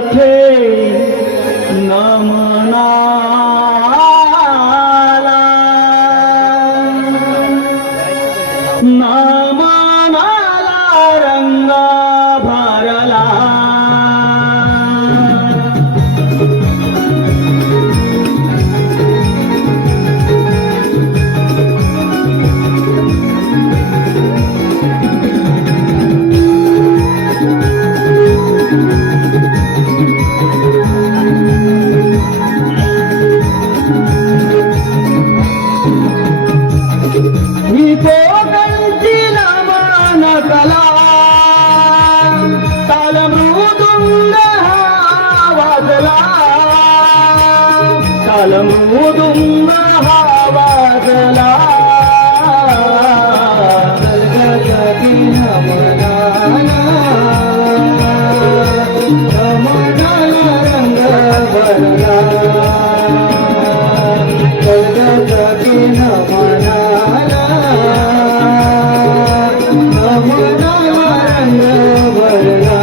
सखे नमनाला नमनाला रंग भरला मुदुंब वाजला जगती नमनाला नमनाला रंग भरला जगती नमनाला नमनाला रंग भरला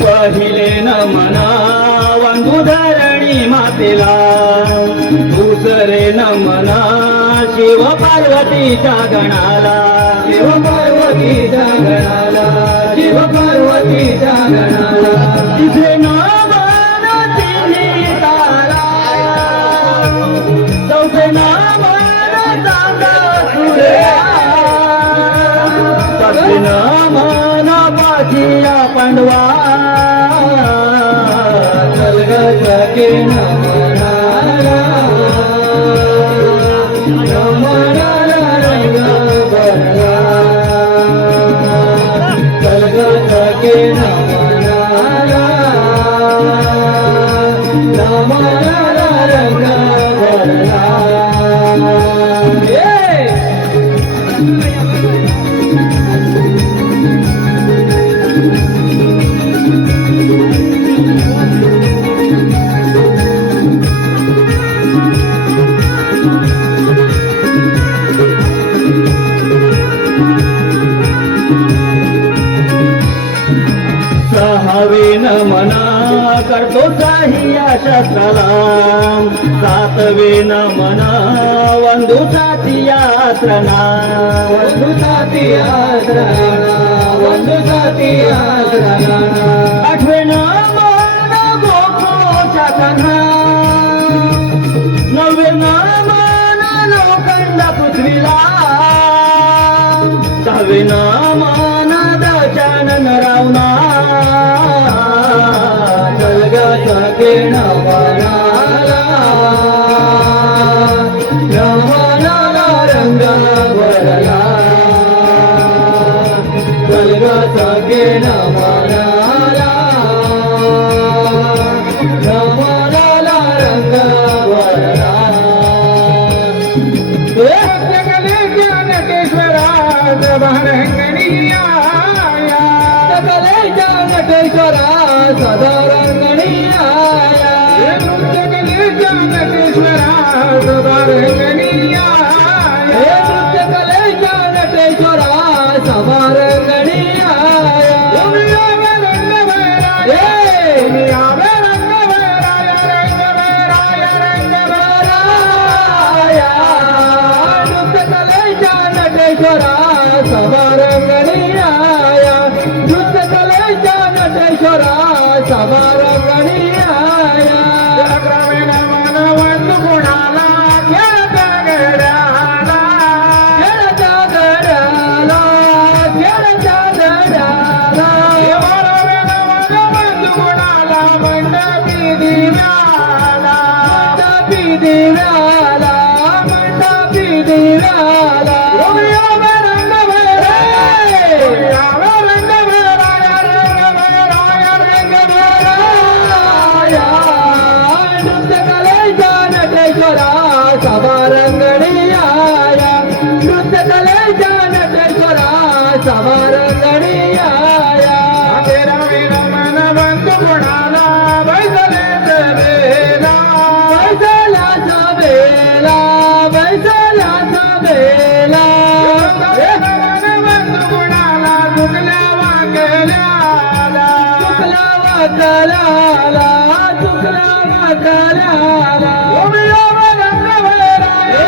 पहिले नमना वंदुधरणी मातेला दुसरे नमना शिव पार्वतीच्या गणाला शिव पार्वतीच्या गणाला शिव पार्वतीच्या गणाला तिसरे नमन तिन्ही तारा चौथे नमन चांदा सूर्या पाचवे नमन पाठिया पांडवा सखे नमनाला नमनाला रंग भरला सखे नमनाला नमनाला रंग भरला सहावे नमना करतो साहिया शस्त्राला सातवे नमना वंदू साथिया आश्रणा वंदू साथिया आश्रणा वंदू साथिया आश्रणा आठवे नमन गोपोच्या कन्हा नववे नमन लोखंड पृथ्वीला दहावे नमन दशानन रावणा सखे नमनाला नमनाला रंग भरला सखे नमनाला नमनाला रंग भरला जगले नटेश्वरा नटेश्वरा सदा रंगणीया नृत्यकलेच्या नटेश्वरा सदा रंगणीया नृत्यकलेच्या नटेश्वरा सदा रंगणीया नृत्यकलेच्या नटेश्वरा सदा रंगणीया नृत्यकलेच्या नटेश्वरा समारंगणीया ग्रामीण मानवंत गुणाला खेळता गड्याला खेळता गड्याला खेळता गड्याला मानवंत गुणाला मंडपी दिव्याला मंडपी दिव्याला मंडपी दिव्याला रंग भरा वाकल्याला चुकल्या वाकल्याला ओमी आवे रंगवेराया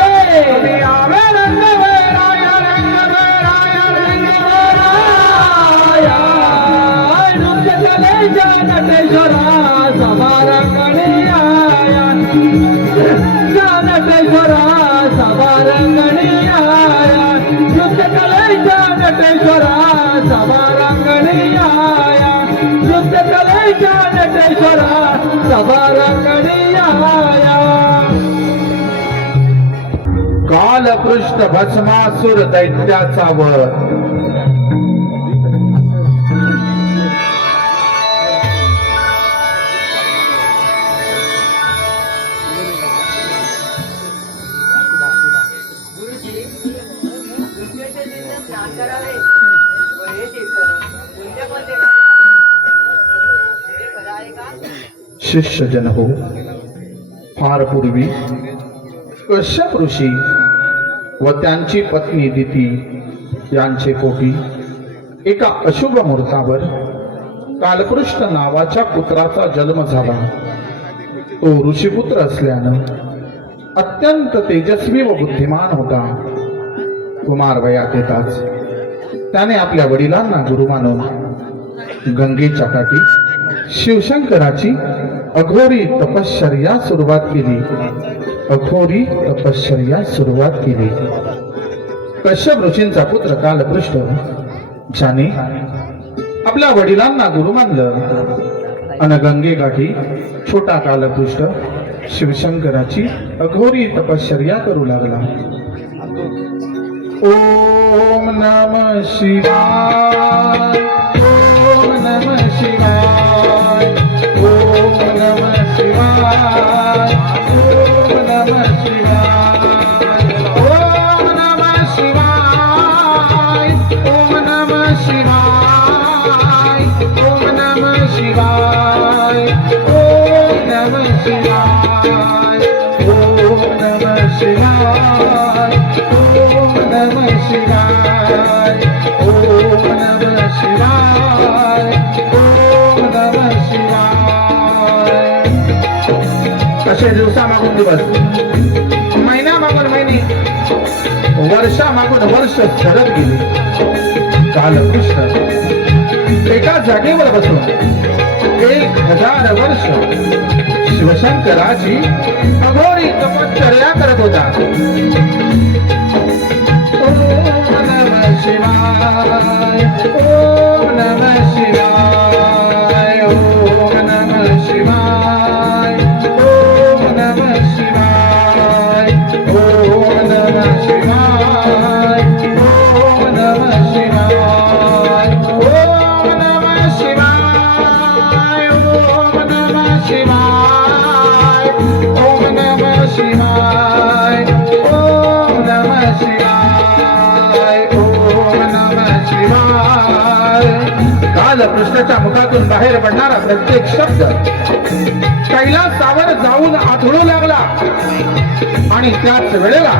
ओमी आवे रंगवेराया रंगवेराया रंगवेराया नृत्य कलेच्या नटेश्वरा सभा रंगणी आया नटेश्वरा सभा रंगणी आया नृत्य कलेच्या नटेश्वरा सभा रंगणी आया नृत्य कलेच्या नटेश्वरा सभा रंगणी आया कालपृष्ठ भस्मासुर दैत्याचा वध शिष्य जन हो फार पूर्वी कश्यप ऋषी व त्यांची पत्नी दिती यांचे पोटी एका अशुभ मुहूर्तावर कालपृष्ठ नावाच्या पुत्राचा जन्म झाला. तो ऋषीपुत्र असल्यानं अत्यंत तेजस्वी व बुद्धिमान होता. कुमार वयात येताच त्याने आपल्या वडिलांना गुरु मानून गंगेच्या काठी शिवशंकराची अघोरी तपश्चर्या सुरुवात केली. अघोरी तपश्चर्या सुरुवात केली. कश्यप ऋषींचा पुत्र कालपृष्ठ ज्याने आपल्या वडिलांना गुरु मानलं अन गंगे गाठी छोटा कालपृष्ठ शिवशंकराची अघोरी तपश्चर्या करू लागला. ओम नमः शिवाय ओम नमः शिवाय ओम नमः शिवाय ओम नमः शिवाय ओम नमः शिवाय ओम नमः शिवाय ओम नमः शिवाय ओम नमः शिवाय ओम नमः शिवाय ओम नमः शिवाय ओम नमः शिवाय ओम नमः शिवाय. असे दिवसा मागून दिवस महिना मागून महिने वर्षा मागून वर्ष सरत गेली. कालकृष्ण एका जागेवर बसून 1000 वर्ष शिवशंकराची अघोरी तपश्चर्या करत होता. ओम नमः शिवाय ओम नमः शिवाय ओम नमः शिवाय ओम नमः शिवाय ओम नमः शिवाय ओम नमः शिवाय ओम नमः शिवाय ओम नमः शिवाय ओम नमः शिवाय ओम नमः शिवाय ओम नमः शिवाय. कालपृष्ठाच्या मुखातून बाहेर पडणारा प्रत्येक शब्द कैलासावर जाऊन आढळू लागला आणि त्याच वेळेला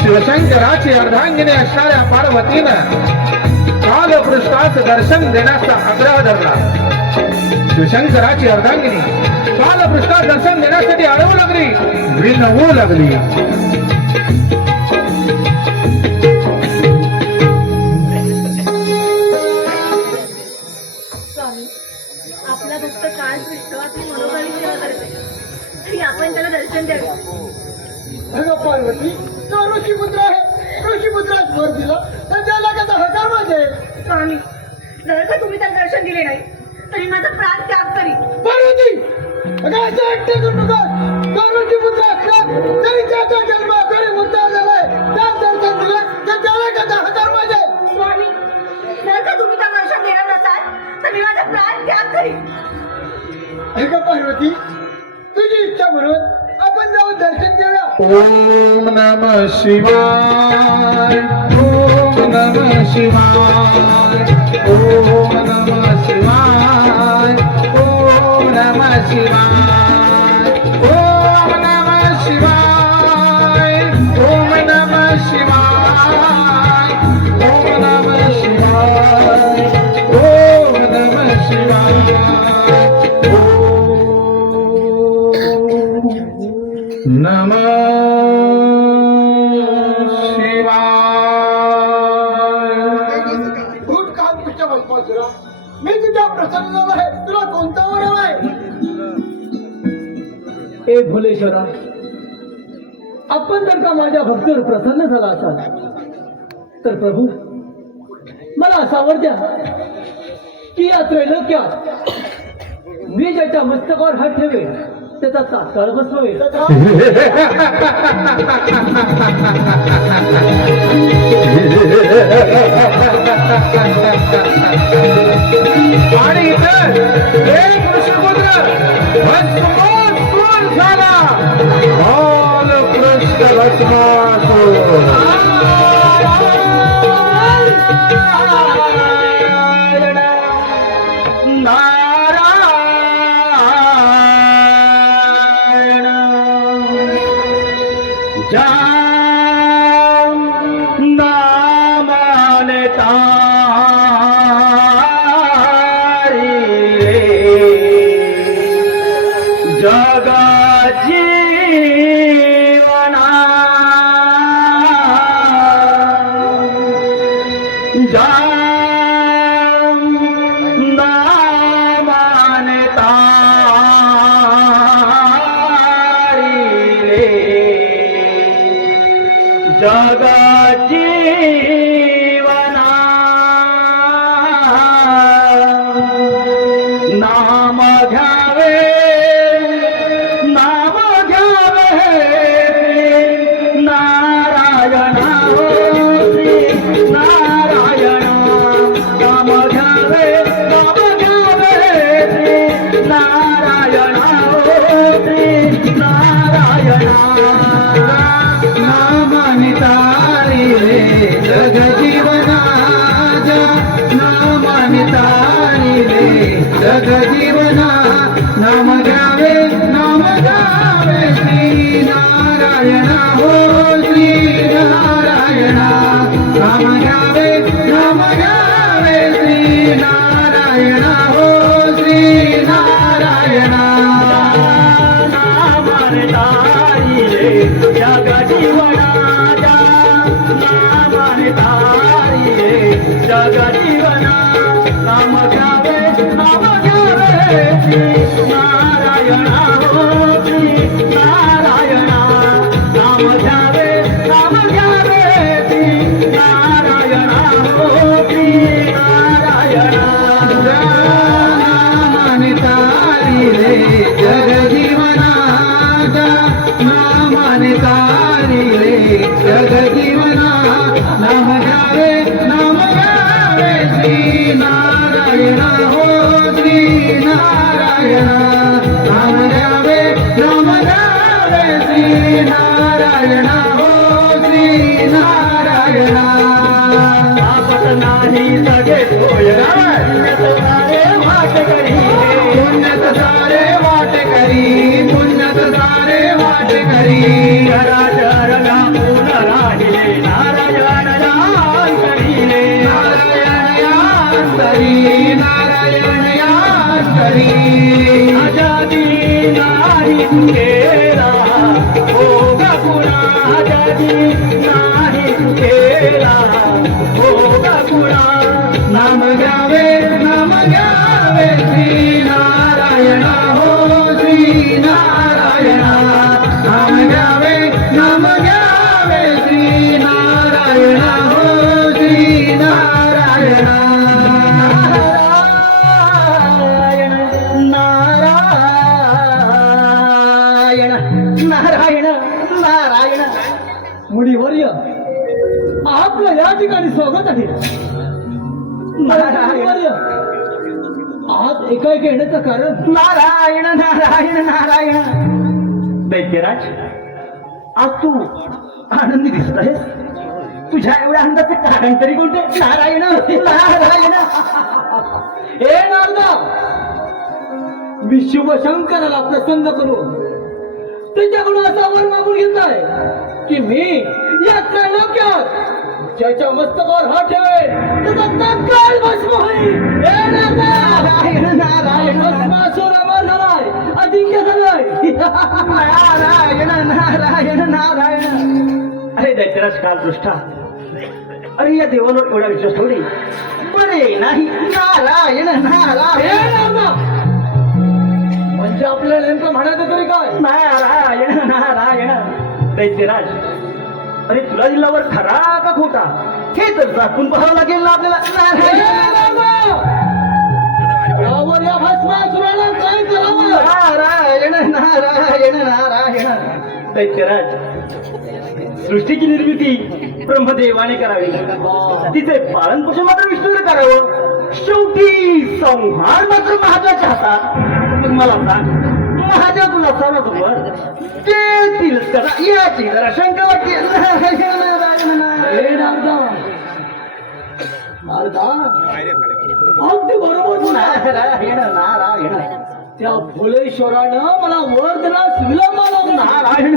शिवशंकराची अर्धांगिनी असणाऱ्या पार्वतीनं कालपृष्ठास दर्शन देण्याचा आग्रह धरला. शिवशंकराची अर्धांगिनी कालपृष्ठास दर्शन देण्यासाठी अडवू लागली, विनवू लागली. आपला भक्त काल विश्वाची मनोभावी सेवा करते आणि आपण त्याला दर्शन द्यावे. अगं पार्वती, तो ऋषीपुत्र आहे. ऋषीपुत्रास वर दिला तर त्याला कसा हकार माझे. स्वामी, जर का तुम्ही त्याला दर्शन दिले नाही तरी माझा प्राण त्याग करी. पार्वती, अगं असं एकटे करू नका. तो ऋषीपुत्र असला तरी त्याचा जन्म घरी मुद्दा झालाय. त्यात दर्शन दिलं तर त्याला कसा हकार माझे. स्वामी, जर का तुम्ही त्याला दर्शन देणार नसाल तर मी माझा प्राण त्याग करी. अगं पार्वती, तुझी इच्छा म्हणून आपण जाऊन दर्शन देऊया. ओम नमः शिवाय ओम नमः शिवाय ओम नमः शिवाय ओम नमः शिवाय ओम नमः शिवाय ओम नमः शिवाय ओम नमः शिवाय ओम नमः शिवाय असुरा, मी तुझ्या प्रसन्न झालो आहे, तुला कोणता वर हवाय? ए भुलेश्वरा, आपण जर का माझ्या भक्तीवर प्रसन्न झाला असाल तर प्रभू मला असा वर द्या की या त्रैलोक्यात मी ज्याच्या मस्तकावर हात ठेवे त्याचा तात्काळ भस्म होईल. आणि इतर एक ऋषिपुत्र भस्मासुर झाला. बालकृष्ण भस्मासुर. नाम घ्यावे नारायण श्री नारायण. नाम घ्यावे श्री नारायण श्री नारायण. नामाने तारिले जग जीवनाचा, नामाने तारिले जग जीवना. नाम घ्यावे श्री नारायण हो श्री नारायण. नाम घ्यावे श्री नारायण हो श्री नारायण. नामाने तारिले जग जीवनाचा, नामाने तारिले जग जीवना. नाम घ्यावे श्री नारायण हो श्री नारायण. नाम घ्यावे श्री नारायण हो श्री नारायण. नामाने तारिले जग जीवनाचा, नामाने तारिले जग जीवना. नाम घ्यावे श्री नारायण हो श्री नारायण. नाम घ्यावे श्री नारायण हो श्री नारायण. आपत नाही सगे होय वाट करी. पुण्यत सारे वाट करी, पुण्यत सारे वाट करी. चरण पूर्ण राहिले नारायण यान करीले. नारायण यान करी. आजादी नाही केला भोग पुरा. आजादी नाही केला भोग पुरा. नाम घ्यावे श्री नारायण हो श्री नारायण. नाम घ्यावे श्री नारायण हो श्री नारायण. नारायण नारायण. मुनिवर्य आपलं या ठिकाणी स्वागत आहे. मुनिवर्य आज एकाएकी येण्याचं कारण. नारायण नारायण नारायण. दैत्यराज, आज तू आनंदी दिसत आहेस. तुझ्या एवढ्या आनंदाचे कारण तरी कोणते? नारायण नारायण. हे नारदा, मी शिवशंकराला प्रसन्न करून त्याच्याकडून असा वर मागून घेतलाय की मी या त्रैलोक्यात ज्याच्या मस्तकावर हात ठेवेल त्याचा तात्काळ भस्म होईल. हे नारायण नारायण. भस्मासुर अमर झालाय, अजिंक्य झालाय. नारायण नारायण नारायण. अरे दैत्यराज कालदृष्टा, अरे या देवावर एवढा विश्वास ठेवले बरे नाही. नारायण नारायण म्हणजे आपल्याला नेमकं म्हणायचं तरी काय? नारायण नारायण. दैत्यराज, अरे तुला दिल्यावर खरा का खोटा हे तर दाखवून पाहावं लागेल ना आपल्याला. यावर या भस्मासुराला काय करावं? नारायण नारायण नारायण. दैत्यराज, सृष्टीची निर्मिती ब्रह्मदेवाने करावी, तिचे पालन पोषण मात्र विष्णूने करावं, शेवटी संहार मात्र महादेवाच्या हातात. मग मला सांग, महादेव तुला सर्वसमोर देतील कदा याची जरा शंका वाटते. नारायण नारायण नारायण. अगदी बरोबर बोलला. नारायण नारायण. त्या भोलेश्वरानं मला वर दिला विलंब आला. नारायण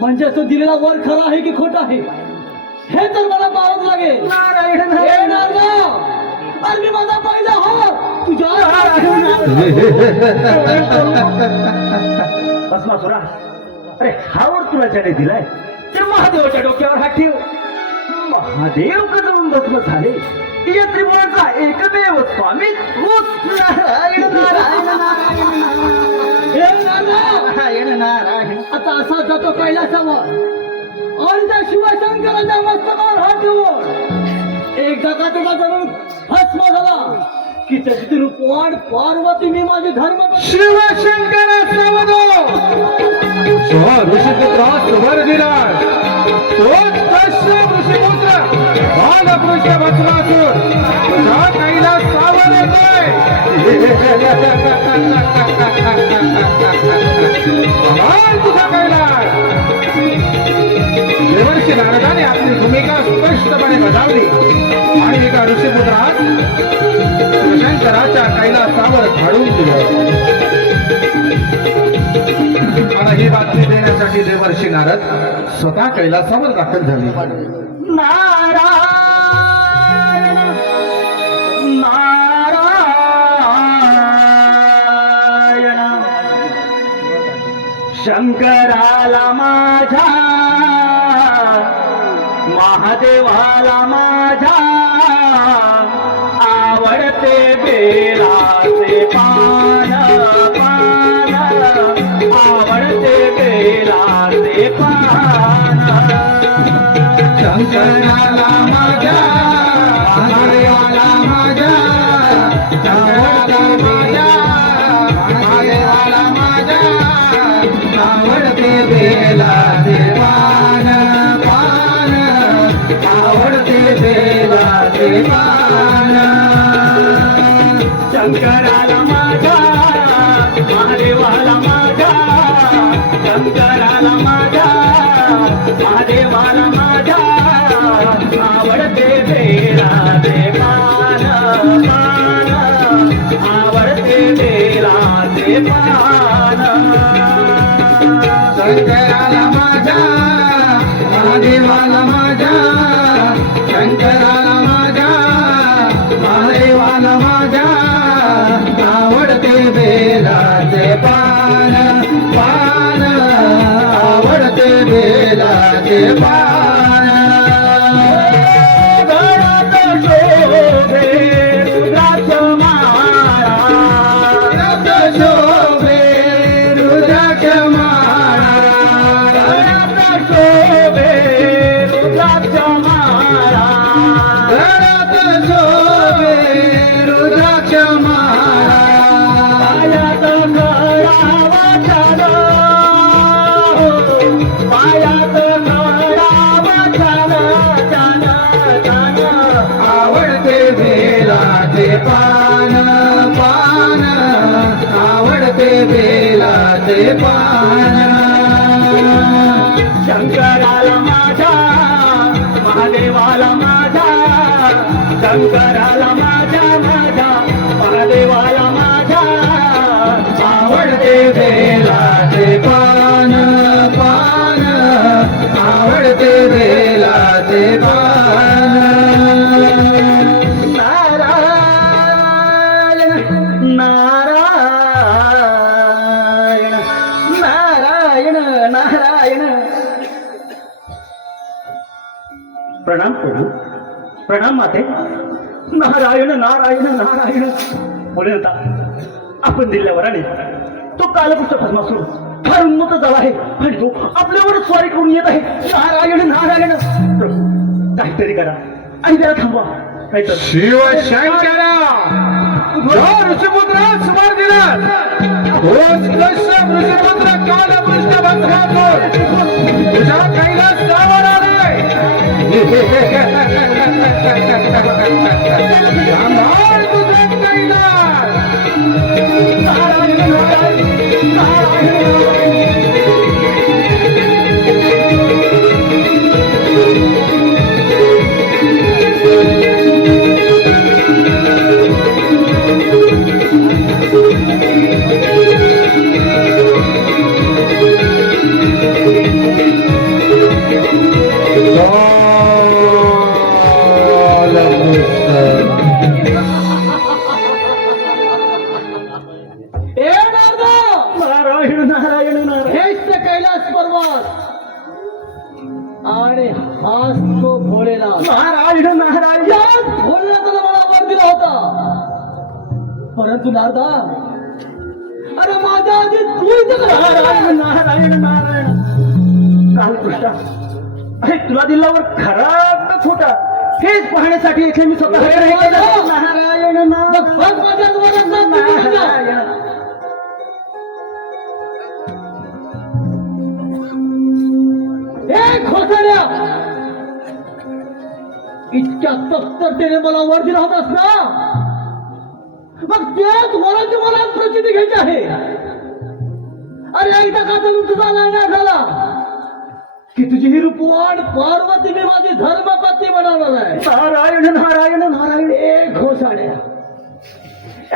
म्हणजे तो दिलेला वर खरा आहे की खोटा आहे हे तर मला पाहावं लागेल. नारायण हे नारायण. नारदा, अरे मी माझा पहिला हात तुझ्या भस्मासुरा, अरे हा वर तुला ज्याने दिलाय ते महादेवाच्या डोक्यावर हात ठेव. महादेव कदम भस्म झाले या त्रिपुराचा एकमेव स्वामी तूच. नारायण नारायण हे नारदा, नारायण नारायण. आता असा जातो कैलासावर आणि त्या शिवशंकराच्या मस्तकावर हात ठेवून एकदा का त्याचा जणू भस्म झाला की त्याची ती रूपवान पार्वती मी माझे धर्म शिवशंकर सावधो ऋषिपुत्र सुवर विराज तोच कश्यप ऋषिपुत्र बालकृष्ण भस्मासूर तुझा कैलास सावर येतोय. तुझा कैलास. देवर्षी नारदाने आपली भूमिका स्पष्टपणे बजावली आणि एका ऋषिपुत्रात शिवशंकराच्या कैलासावर धाडून दिलं. मला ही बातमी देण्यासाठी देवर्षी नारद स्वतः कैलासावर दाखल झाले. नारायण नारायण. शंकराला माझ्या महादेवाला माझ्या आवडते बेलाचे पान पान. आवडते बेलाचे पान. शंकराला माझ्या महादेवाला माझ्या शंकराला माझ्या महादेवाला माझ्या आवडते बेलाचे पान पान. आवडते बेलाचे पान. शंकराला माझ्या महादेवाला माझ्या शंकराला माझ्या महादेवाला माझ्या आवडते बेलाचे पान पान. आवडते बेलाचे पान. शंकराला माझ्या महादेवाला माझ्या शंकराला माझ्या महादेवाला माझ्या आवडते बेलाचे पान पान. आवडते बेलाचे पान. गळ्यात शोभे रुद्राक्ष माळा. गळ्यात शोभे रुद्राक्ष माळा. गळ्यात शोभे रुद्राक्ष माळा. गळ्यात शोभे रुद्राक्ष माळा. पायात गळावाचाल पायात गळावाचाल चाल चाल. आवडते बेलाचे पान पान. आवडते बेलाचे पान. शंकराला माझ्या महादेवाला माझ्या शंकराला माझ्या माझ्या महादेवाला माझ्या आवडते बेलाचे पान पान. आवडते बेलाचे पान. नारायण नारायण नारायण नारायण. प्रणाम प्रभू, प्रणाम माते. नारायण नारायण नारायण. बोले होता आपण दिलेल्या वराने तो कालपुष्ट भस्मासूर फार उन्नत झाला आहे आणि तो आपल्यावर स्वारी करून येत आहे. नारायण नारायण. प्रभू काहीतरी करा आणि त्याला थांबवा, नाहीतर शिवशंकरा जो ऋषिपुत्रास वर दिला तोच कश्यप ऋषिपुत्र कालपृष्ठ भस्मासूर तुझ्या कैलासावर आलाय. सांभाळ तुझा कैलास. नारायण नारायण नारायण. नारायण नारायण नारायण. हेच ते कैलास पर्वत आणि हाच तो भोलेनाथ. नारायण नारायण. याच भोलेनाथाला मला वर दिला होता, परंतु नारदा अरे माझ्या आधी तू इथं का नारायण नारायण नारायण. कालकृष्णा अरे तुला दिल्यावर खरा का खोटा हेच पाहण्यासाठी इथे मी स्वतः नारायण नारायण. बघ माझ्या नारायण. खोसाड्या इतक्या तत्परतेने मला वर दिला होतास ना, मग त्याच वराची मला प्रचिती घ्यायची आहे. अरे एकदा का तरी तुझा नायना झाला की तुझी ही रूपवान पार्वती मी माझी धर्मपत्नी बनवणार आहे. नारायण नारायण नारायण. एक घोसाड्या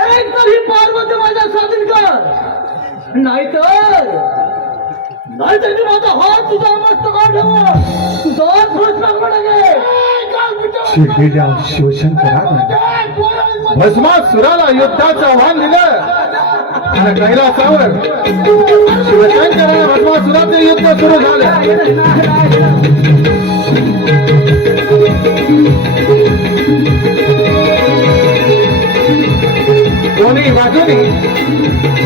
एक तर ही पार्वती माझ्या स्वाधीन कर, नाहीतर मी माझा हात तुझा मस्तकावर ठेवून तुझा भस्म शिवलेल्या शिवशंकराने भस्मासुराला युद्धाचं आव्हान दिलं आणि कैलासावर शिवशंकराने भस्मासुराचे युद्ध सुरू झाले. दोन्ही बाजूनी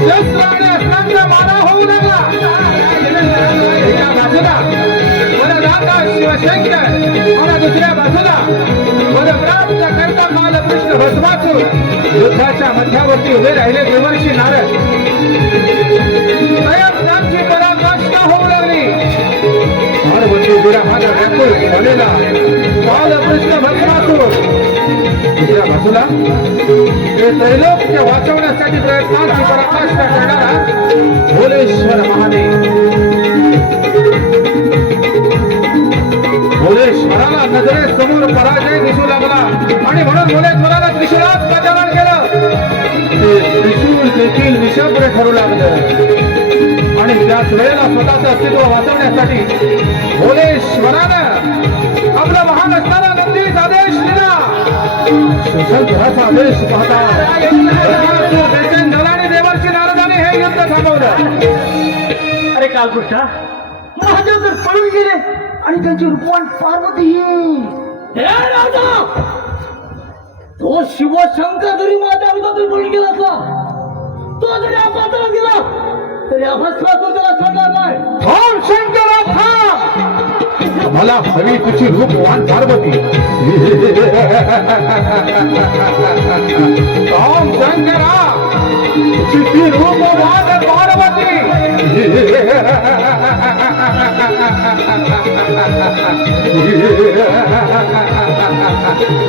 शस्त्र आणि अस्त्रांचा मारा होऊ लागला. एका बाजूला वरदाता शिवशंकर आणि दुसऱ्या बाजूला वरप्राप्त करता कालकृष्ण भस्मासूर युद्धाच्या मध्यावरती उभे राहिले. देवर्षी नारद स्वयं त्यांची पराकाष्ठा होऊ लागली. पार्वती विरहाने व्याकुळ झालेला कालकृष्ण भस्मासूर दुसऱ्या बाजूला ते त्रैलोक्य वाचवण्यासाठी प्रयत्नाची पराकाष्ठा करणारा भोलेश्वर महादेव. भोलेश्वराला नजरेसमोर पराजय दिसू लागला आणि म्हणून भोलेश्वराला त्रिशूळात प्रज्वलन केलं. ते त्रिशूळ देखील विषप्र ठरू लागलं आणि त्याच वेळेला स्वतःचं अस्तित्व वाचवण्यासाठी भोलेश्वरानं आपला महान असणारा नंदीचा आदेश दिला. शिवशंकराचा आदेश पाहता बेचैन झाला आणि देवर्षी नारदाने हे युद्ध थांबवलं. अरे कालकृष्णा महादेव तर पळून गेले आणि त्यांची रूपवान पार्वती तो शिवशंकर जरी माझ्या विरोधात बोलून गेला असला, तो जरी अपात्र गेला तरी अभस्मासूर त्याला सोडणार नाही. थांब शंकरा थांब. मला हवी तुझी रूपवान पार्वती. थांब शंकरा तुझी ती रूपवान पार्वती.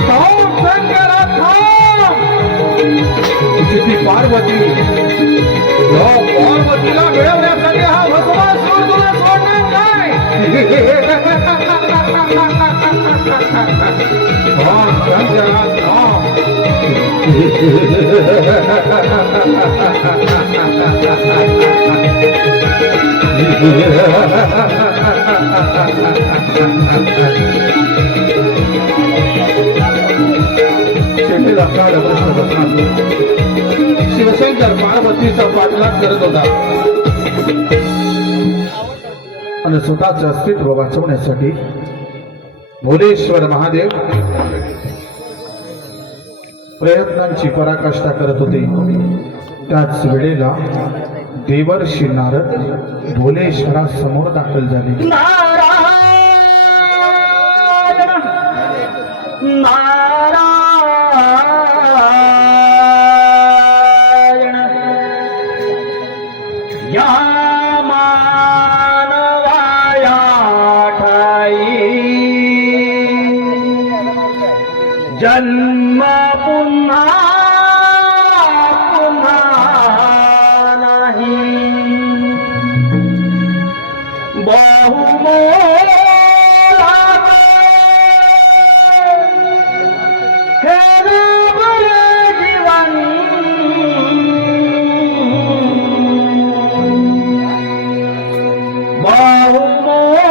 थांब शंकरा थांब. तुझी ती पार्वती, या पार्वतीला मिळवण्यासाठी हा भस्मासूर तुला सोडणार नाही. शंकरा थांब. शेतीला काळ प्रश्न बसणार. शिवशंकर पार्वतीचा पाठलाग करत होता आणि स्वतःचं अस्तित्व वाचवण्यासाठी भोलेश्वर महादेव प्रयत्नांची पराकाष्ठा करत होते. त्याच वेळेला देवर्षी नारद भोलेश्वरासमोर दाखल झाले. नारायण नारायण या मानवाया ठाई जन्म पुन्हा पुन्हा नाही बहुमोलात हे रावण जीवन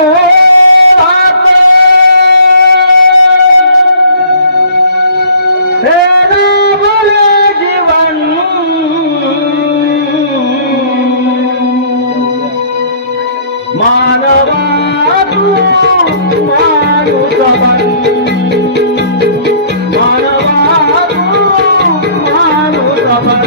बहुमोलात हे रावण जीवन मानवा तू माणूस बन मानवा तू माणूस बन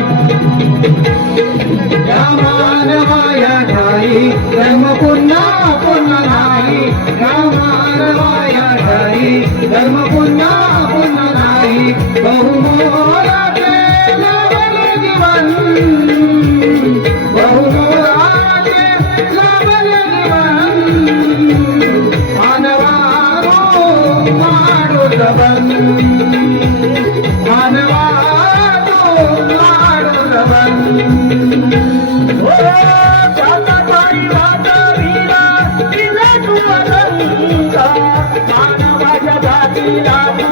या मानवाया ठाई जन्म पुन्हा पुन्हा नाही. या मानवाया ठाई जन्म पुन्हा पुन्हा नाही. बहुमोलाचे लाभले जीवन बहुमोलाचे लाभले जीवन मानवा तू माणूस बन मानवा तू माणूस बन. ओ जाता ताई वाचा वीरा तिने तू अनंत मानवाच्या जातीला तू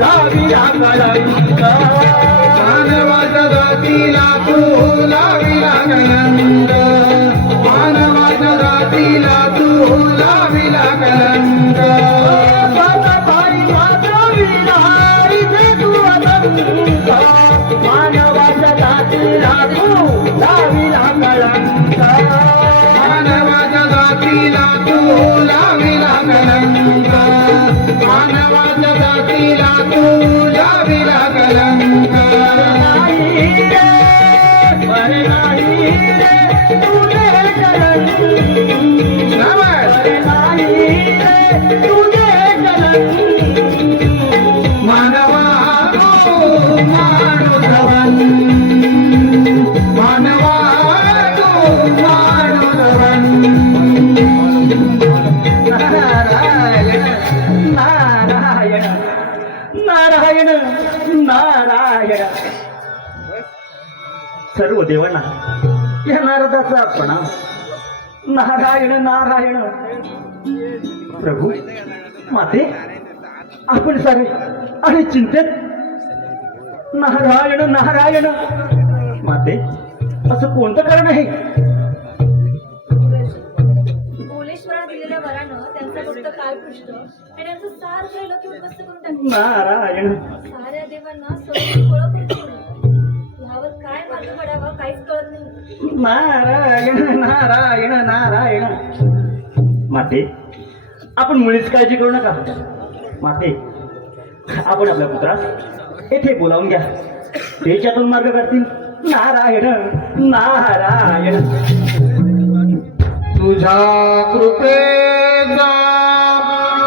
लाविला कलंक मानवाच्या जातीला तू लाविला कलंक मानवाच्या जातीला तू लाविला कलंक. जाता ताई वाचा वीरा तिने तू अनंत मानवाच्या जातीला तू लाविला कलंक मानवाच्या जातीला तू लाविला कलंक मानवाच्या जातीला तू लाविला कलंक. नाही रे बरे नाही रे तुझे चरण बरे नाही रे तुझे चरण मानवा तू माणूस बन मानवा तू माणूस बन. नारायण नारायण नारायण नारायण सर्व देवांना या नारदाचा प्रणाम. नारायण नारायण प्रभू माते आपण सारे आणि चिंतेत नारायण नारायण माते असं कोणतं कारण आहे भोलेश्वराला दिलेल्या वरानं त्यांचा फक्त कालपृष्ठ आणि त्यांचं सारखं लक्ष उद्ध्वस्त करून टाकलं. नारायण साऱ्या देवांना सगळं फळं पण सोडलं. ह्यावर काय मार्ग पडावा काहीच कळत नाही. नारायण नारायण नारायण माते आपण मुळीच काळजी करू नका. माते आपण आपल्या पुत्रास येथे बोलावून घ्या. त्याच्यातून मार्ग काढतील. नारायण नारायण तुझ्या कृपेचा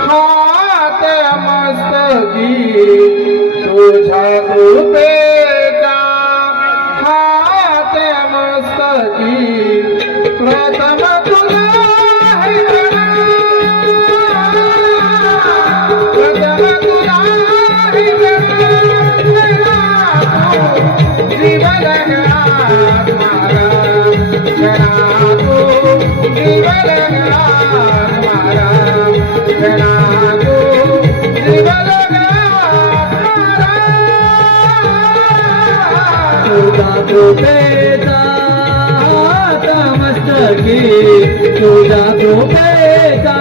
हात मस्तकी तुझ्या कृपेचा हात मस्तकी प्रथम तुला हे प्रथम तुला हे जीवनगणात मारा जरा तू जीवनगणात मारा जरा तू जीवनगणात मारा. तुझा कृपेचा हात मस्तकी तुझा कृपेचा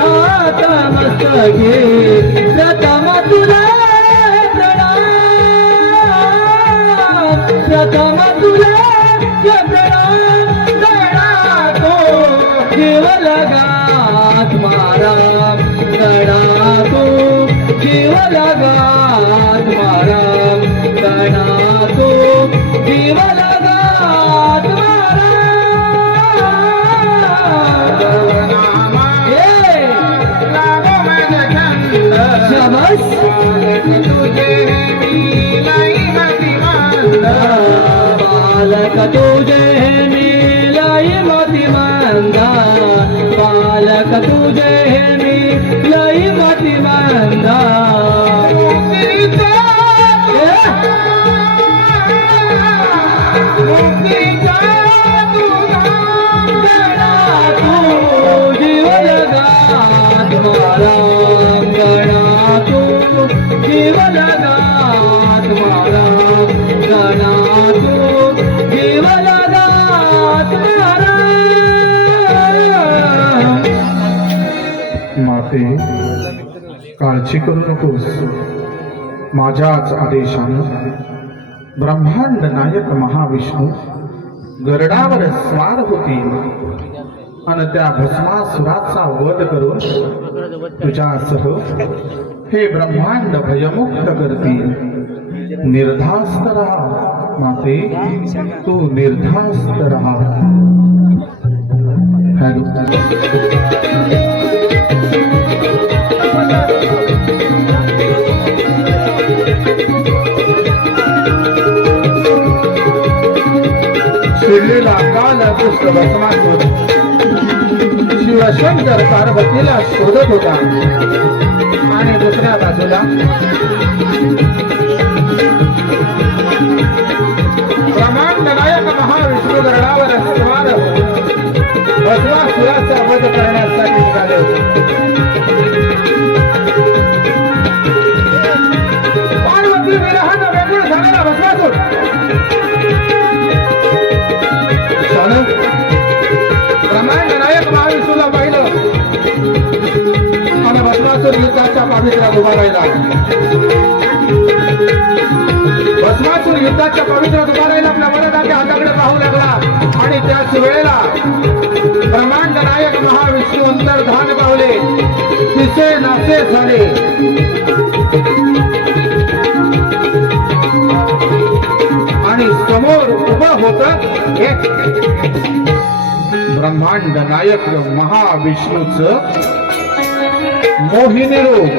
हात मस्तकी प्रथम तुला प्रणाम प्रथम तुला प्रणाम गणा तो जीव लगात मारा गणा तो जीव लगात मारा गणा तू जीव लगात मारा शाबास बालक तुझे नीलाई मती मंदा बालक तुझे नीलाई मती मंदा तू जीव लगात मारा गणा तू जीव लगात मारा गणा तू जीव लगात मारा माते काळजी करू नकोस. माझ्याच आदेशानं ब्रह्मांड नायक महाविष्णू गरुडावर स्वार होतील आणि त्या भस्मासुराचा वध करून तुझ्यासह हे ब्रह्मांड भयमुक्त करतील. निर्धास्त राहा माते, तू निर्धास्त राहा. शिरलेला काल पुष्ट भस्मासुर शिवशंकर पार्वतीला शोधत होता आणि दुसऱ्या बाजूला ब्रह्मांड नायक महाविष्णू गरुडावर स्वार भस्मासुराचा वध करण्यासाठी निघाले होते. पार्वती विरहानं वेगळं झालेला भस्मासुर ब्रह्मांड नायक महाविष्णूला पाहिलं आणि भस्मासुर युद्धाच्या पावित्र्यात उभा राहिला. भस्मासुर युद्धाच्या पवित्रात उभा राहिला. आपल्या वरदाच्या हाताकडे पाहू लागला आणि त्याच वेळेला ब्रह्मांड नायक महाविष्णू अंतर्धान पावले, दिसे नासे झाले. आणि समोर उभं होत एक ब्रह्मांड नायक महाविष्णूच मोहिनी रूप.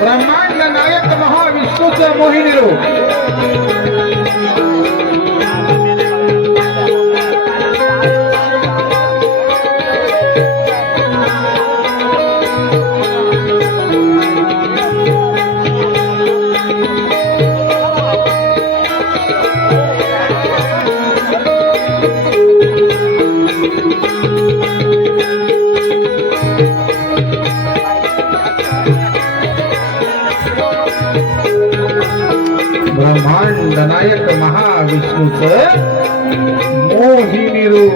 ब्रह्मांड नायक महाविष्णूच मोहिनी रूप. ब्रह्मांड नायक महाविष्णूच मोहिनी रूप.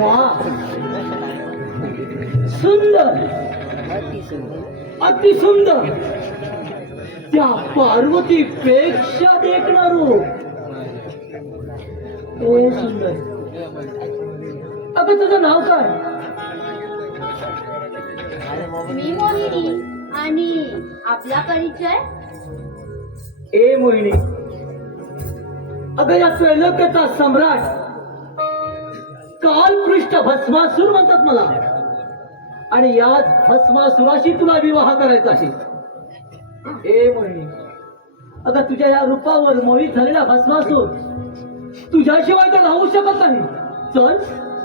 वाह सुंदर अति सुंदर त्या पार्वती पेक्षा देखणार सुंदर. अगं तुझं नाव काय? मी मोहिनी. आणि आपला परिचय? ए मोहिनी, अगं या त्रैलोक्याचा सम्राट कालपृष्ठ भस्मासूर म्हणतात मला, आणि याच भस्मासुराशी तुला विवाह करायचा आहे. ए मोहिनी, अगं तुझ्या या रूपावर मोहित झालेला भस्मासूर तुझ्याशिवाय तर राहू शकत नाही. चल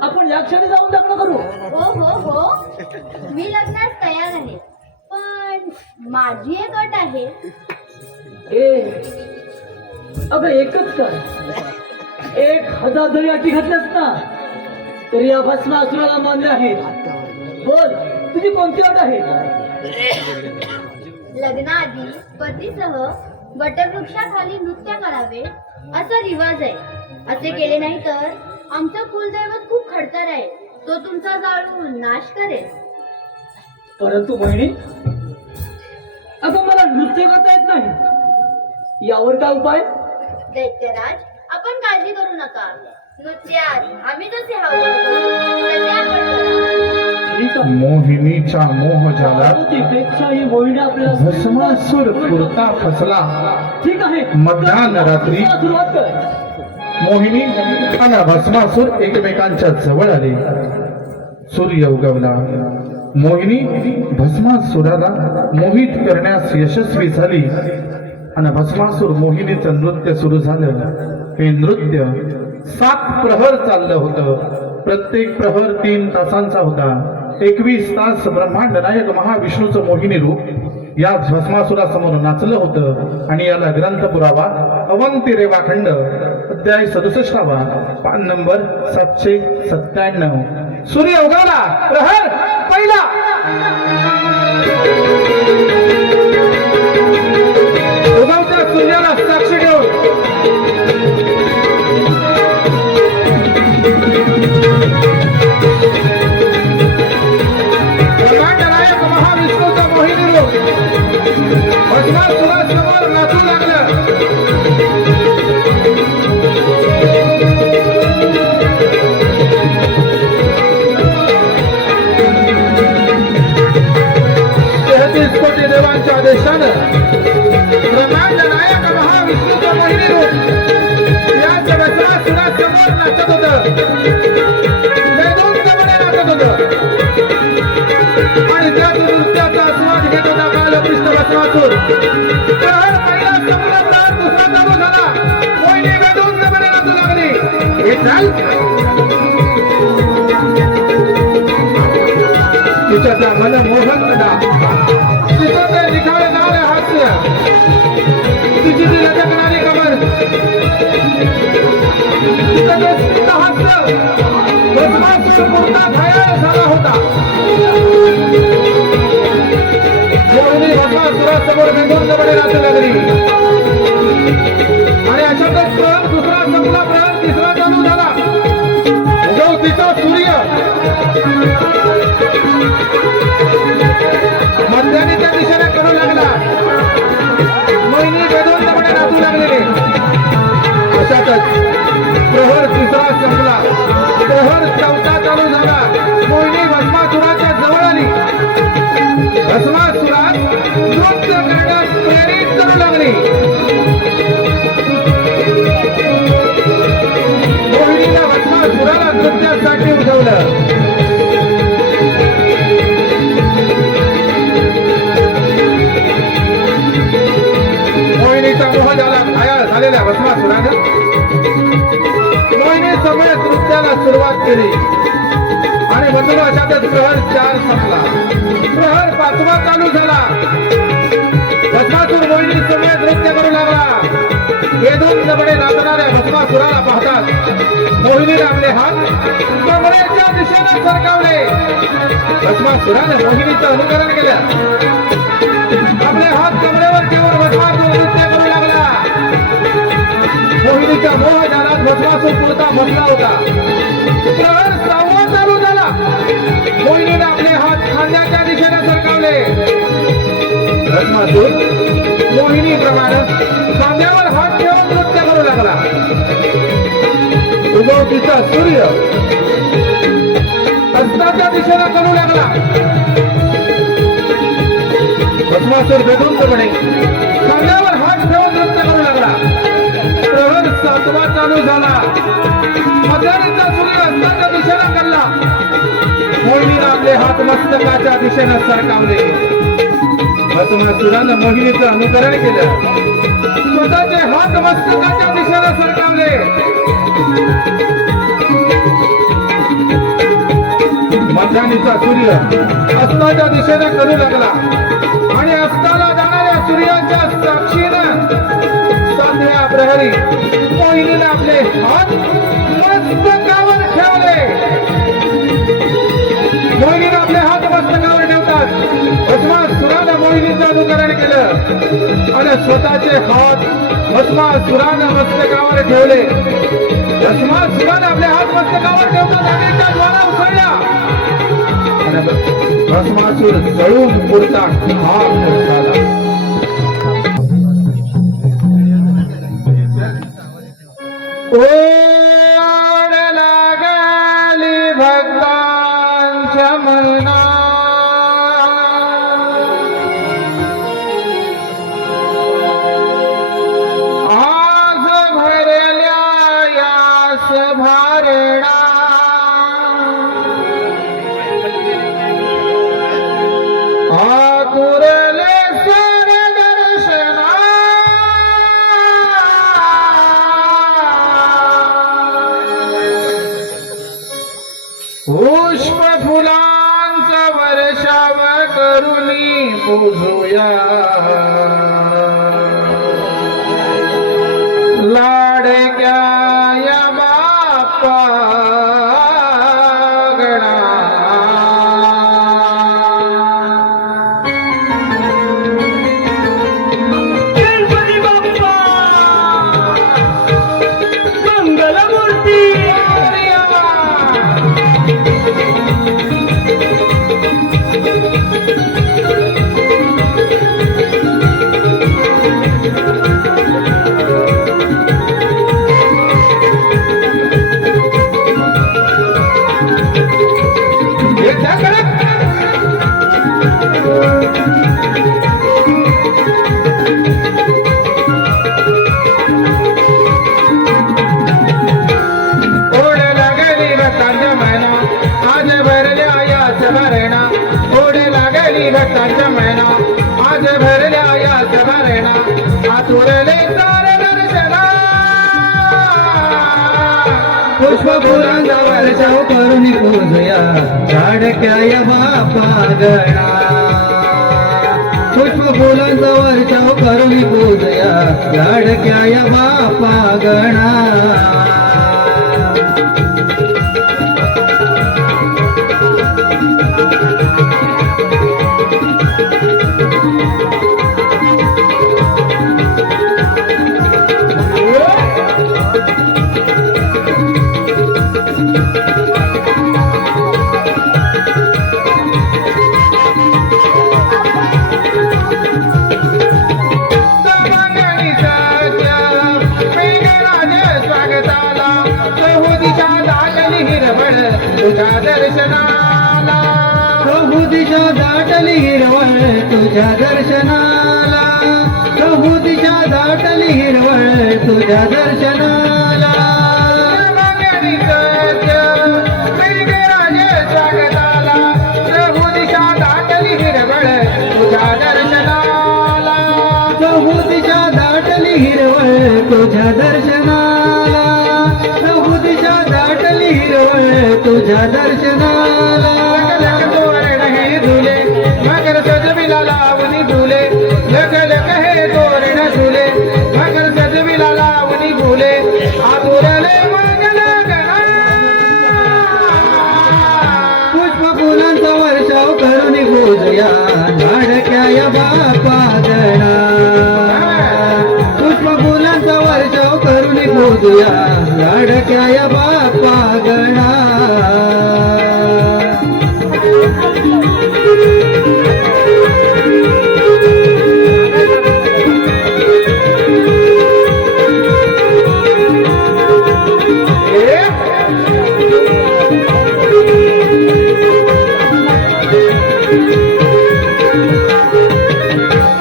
आपण या क्षणी जाऊन लग्न करू. हो हो हो, मी लग्नास तयार आहे, पण माझी एक अट आहे. ए अगं एकच काय, 1000 जरी अटी घातल्यास ना तरी या भस्मासुराला मान्य आहे. बोल तुझी कोणती अट आहे? लग्नाआधी पतीसह वटवृक्षाखाली नृत्य करावे असा रिवाज आहे. असे केले नाही तर आमचं कुलदैवत खूप खडतर आहे, तो तुमचा जाळून नाश करेल. परंतु बहिणी, अगं मला नृत्य करता येत नाही. यावर काय उपाय? दैत्यराज, आपण काळजी करू नका. नृत्यात आम्ही जसे हावभाव करू तसे आपण करा. ठीक आहे. मोहिनीचा मोह झाला, पार्वतीपेक्षा ही मोहिनी आपल्याला भस्मासूर पुरता फसला. ठीक आहे. मध्यान रात्री सुरुवात कर. मोहिनी आणि भस्मासूर एकमेकांच्या जवळ आले. सूर्य उगवला. मोहिनी भस्मासुराला मोहित करण्यास यशस्वी झाली आणि भस्मासूर मोहिनीचं नृत्य सुरू झालं. हे नृत्य 7 प्रहर चाललं होतं. प्रत्येक प्रहर 3 तासांचा होता. 21 तास ब्रह्मांड नायक महाविष्णूचं मोहिनी रूप या भस्मासुरासमोर नाचलं होतं. आणि याला ग्रंथ पुरावा अवंती रेवाखंड अध्याय 67 पान नंबर 797. सूर्य उगवला. प्रहर पहिला. उगवत्या सूर्याला साक्षी ठेवून ब्रह्मांड नायक महाविष्णूचा मोहिनी रूप भस्मासुरासमोर नाचू लागलं. कोटी देवांच्या आदेशानं ब्रह्मांड नायक महाविष्णूचं मोहिनी रूप याच भस्मासुरासमोर नाचत होतं. वेदोक्तपणे नाचत होतं आणि त्याच नृत्याचा आस्वाद घेत होता कालकृष्ण भस्मासूर. प्रहर पहिला संपला, प्रहर दुसरा चालू झाला. मोहिनी वेदोक्तपणे नाचू लागली. हे चाल तिच्या त्या मनमोहन तिचं ते निखाळणारे हास्य, तिची ती लटकणारी कमर, तिचं ते स्मित हास्य भस्मासूर पुरता घायाळ झाला होता. मोहिनी भस्मासुरासमोर बेधुंदपणे नाचू लागली. आणि अशातच प्रहर दुसरा संपला, प्रहर तिसरा चालू झाला. उगवतीचा सूर्य मध्यानीच्या दिशेने करू लागला. मोहिनी बेधुंदपणे नाचू लागलेले. अशातच प्रहर तिसरा संपला, प्रहर चौथा चालू झाला. मोहिनी भस्मासुराच्या जवळ आली. भस्मासुरास नृत्य करण्यास प्रेरित करू लागली. मोहिनीला भस्मासुराला नृत्यासाठी उठवलं. मोहिनीचा मोह झाला. घायाळ झालेल्या भस्मासुरानं मोहिनी समोर नृत्याला सुरुवात केली. आणि म्हणून अशातच प्रहर 4 संपला, प्रहर 5वा चालू झाला. भस्मासूर मोहिनी समोर नृत्य करू लागला. वेदोक्तपणे नाचणाऱ्या भस्मासुराला पाहतात मोहिनीने आपले हात कमरेच्या दिशेने सरकावले. भस्मासुराने मोहिनीचं अनुकरण केलं. आपले हात कमरेवर ठेवून भस्मासूर नृत्य करू लागला. मोहिनीचा मोह झाला. भस्मासूर पुरता बसला होता. प्रहर 6वा चालू झाला. मोहिनीने आपले हात खांद्याच्या दिशेने सरकावले. भस्मासूर मोहिनीप्रमाणे खांद्यावर हात ठेवून नृत्य करू लागला. उगवतीचा सूर्य अस्ताच्या दिशेने करू लागला. भस्मासूर बेधुंदपणे खांद्यावर हात ठेवून नृत्य करू लागला. प्रहर 7वा चालू झाला. मध्यानीचा सूर्य अस्ताच्या दिशेने कलला. मोहिनीने आपले हात मस्तकाच्या दिशेने सरकावले. भस्मासुरानं मोहिनीचं अनुकरण केलं. स्वतःचे हात मस्तकाच्या दिशेने सरकावले. मध्यानीचा सूर्य अस्ताच्या दिशेने करू लागला. आणि अस्ताला जाणाऱ्या सूर्याच्या साक्षीनं 7व्या प्रहरी मोहिनीने आपले हात मस्तकावर ठेवले. मोहिनीने आपले हात मस्तकावर ठेवतात भस्मासुरानं मोहिनीचं अनुकरण केलं आणि स्वतःचे हात भस्मासुरानं मस्तकावर ठेवले. भस्मासुरानं आपले हात मस्तकावर ठेवतात. अग्नीच्या ज्वाला उसळल्या. भस्मासूर जळून पुरता खाक झाला. ओढ लागली भक्तांच्या मना आज भरल्या यास भरणा आतुरले सर दर्शना पुष्प फुलांचा वर्षाव करुणी पूजूया लाडक्या या बाप्पा गणा गणपती बाप्पा मंगलमूर्ती ओढ लागली भक्तांच्या महिना आज भरल्या याच भरणा ओढ लागली भक्तांच्या महिना आज भरल्या याच भरणा आतुरले तार दर्शना पुष्प फुलांचा वर्षाव करून पूजया लाडक्या या बाप्पा गणा पुष्प फुलांचा वर्षाव करून पूजया लाडक्या या बाप्पा गणा सवंगणी सत्य मेघराज स्वागताला चहुदिशा दाटली हिरवळ तुझ्या दर्शनाला प्रभू दिशा दाटली हिरवळ तुझ्या दर्शनाला प्रभू दिशा दाटली हिरवळ तुझ्या दर्शनाला सवंगणी सत्य मेघराज स्वागताला चहुदिशा दाटली हिरवळ तुझ्या दर्शनाला प्रभू दिशा दाटली हिरवळ तुझ्या दर्शनाला प्रभू दिशा दाटली हिरवळ तुझ्या दर्शनाला तोरण हे झुले मकर सजविला लावणी झुले लग लग हे तोरण झुले मकर सजविला लावणी झुले आतुरले मंगल गणा पुष्प फुलांचा वर्षाव करून पूजया लाडक्या या बाप्पा गणा पुष्प फुलांचा वर्षाव करून पूजया लाडक्या या बाप्पा गणा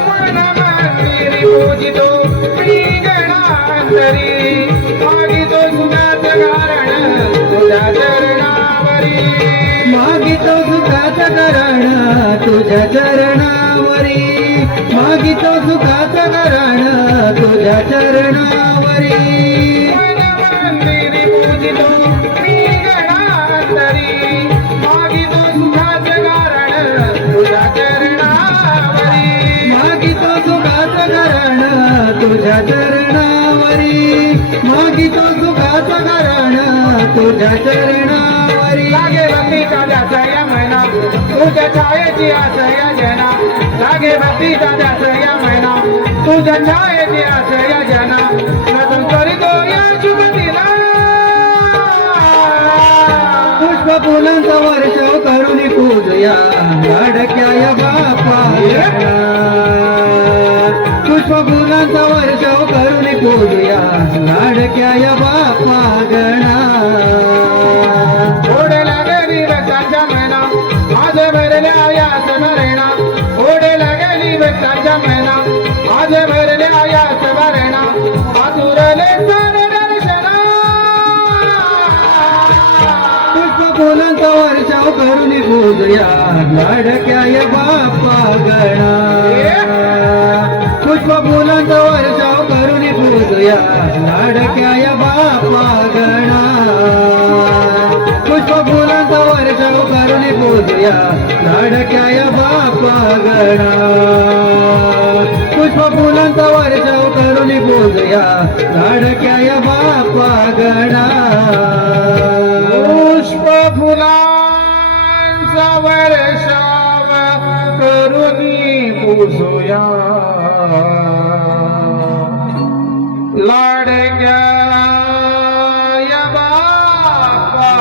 मन मंदिरी पूजितो श्री गणांतरी मागितो सुखात कारण तुझ्या चरणावरी मागितो सुखाचं करण तुझ्या चरणावरी मागितो सुखाचं करण तुझ्या चरणावरी मन मंदिरी पूजितो श्री गणांतरी मागितो सुखात कारण तुझ्या चरणावरी मागितो सुखाचं करण तुझ्या चरणावरी मागितो सुखाचं करण तुझ्या चरणावरी लागे भक्तीचा ध्यास या महिना तुझ्या छायेची आस या जना लागे भक्तीचा ध्यास या महिना तुझ्या छायेची आस या जना नतन करीतो या शुभ दिना पुष्प फुलांचा वर्षाव करून पूजया लाडक्या या बाप्पा गणा पुष्प फुलांचा वर्षाव करून बोलूया लाडक्या या बापा गणा ओढे लागली व्यक्तांच्या महिना आज भरल्या या सभरेणा ओढे लागली व्यक्तांच्या महिना आज भरल्या या सभरेणा आतुरले सारे दर्शना पुष्प फुलांचा वर्षाव करून बोलूया लाडक्या या बापा गणा पुष्प फुलांचा वर्षाव करून बोलूया लाडक्या या बापा गणा पुष्प फुलांचा वर्षाव करून बोलूया लाडक्या या बापा गणा पुष्प फुलांचा वर्षाव करून बोलूया लाडक्या या बापा गणा पुष्प फुलांचा वर्षाव करुणी पूजूया लाडक्या या बापा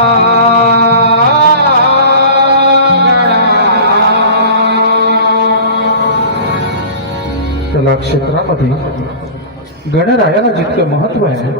कला क्षेत्रामध्ये गणरायाला जितकं महत्व आहे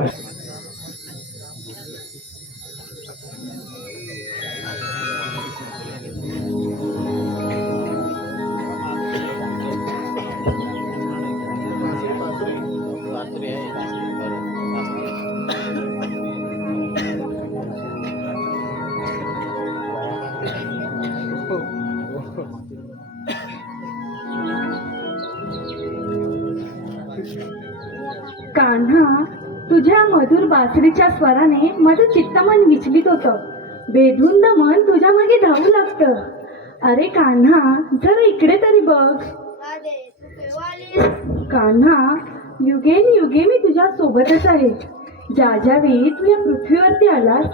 कान्हा, तुझ्या मधुर बासरीच्या स्वराने माझं चित्तमन विचलित होतं. बेधुंद मन तुझ्या मागे धावू लागतं. अरे कान्हा, जरा इकडे तरी बघ. राधे, तू केव्हा आलीस? कान्हा, युगेन मी तुझ्या सोबतच आहे. ज्या वेळी तू या पृथ्वीवरती आलास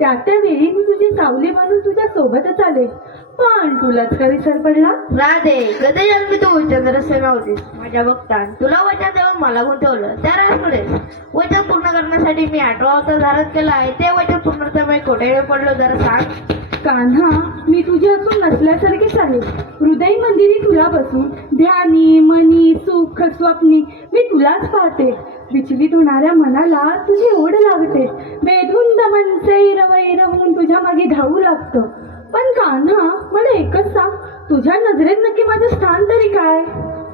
त्या वेळी मी तुझी सावली म्हणून तुझ्या सोबतच आले. पण तुलाच का विसर पडला? राधे, कधी जन्मी तू चंद्रसेना होतीस माझ्या भक्तान. तुला वचन देऊन मला गुंतवलं. त्या राजपुढे वचन पूर्ण करण्यासाठी मी 8वा अवतार धारण केला आहे. ते वचन पूर्णतः कोठे पडलो जरा सांग. कान्हा, मी तुझी असून नसल्यासारखीच आहे. हृदय मंदिरी तुला बसून ध्यानी मनी सुख स्वप्नी मी तुलाच पाहते. विचलित होणाऱ्या मनाला तुझी ओढ लागते. बेधुंद मन सैर वैर होऊन तुझ्या मागे धावू लागतं. पण कान्हा, मला एकच सांग, तुझ्या नजरेत नक्की माझं स्थान तरी काय?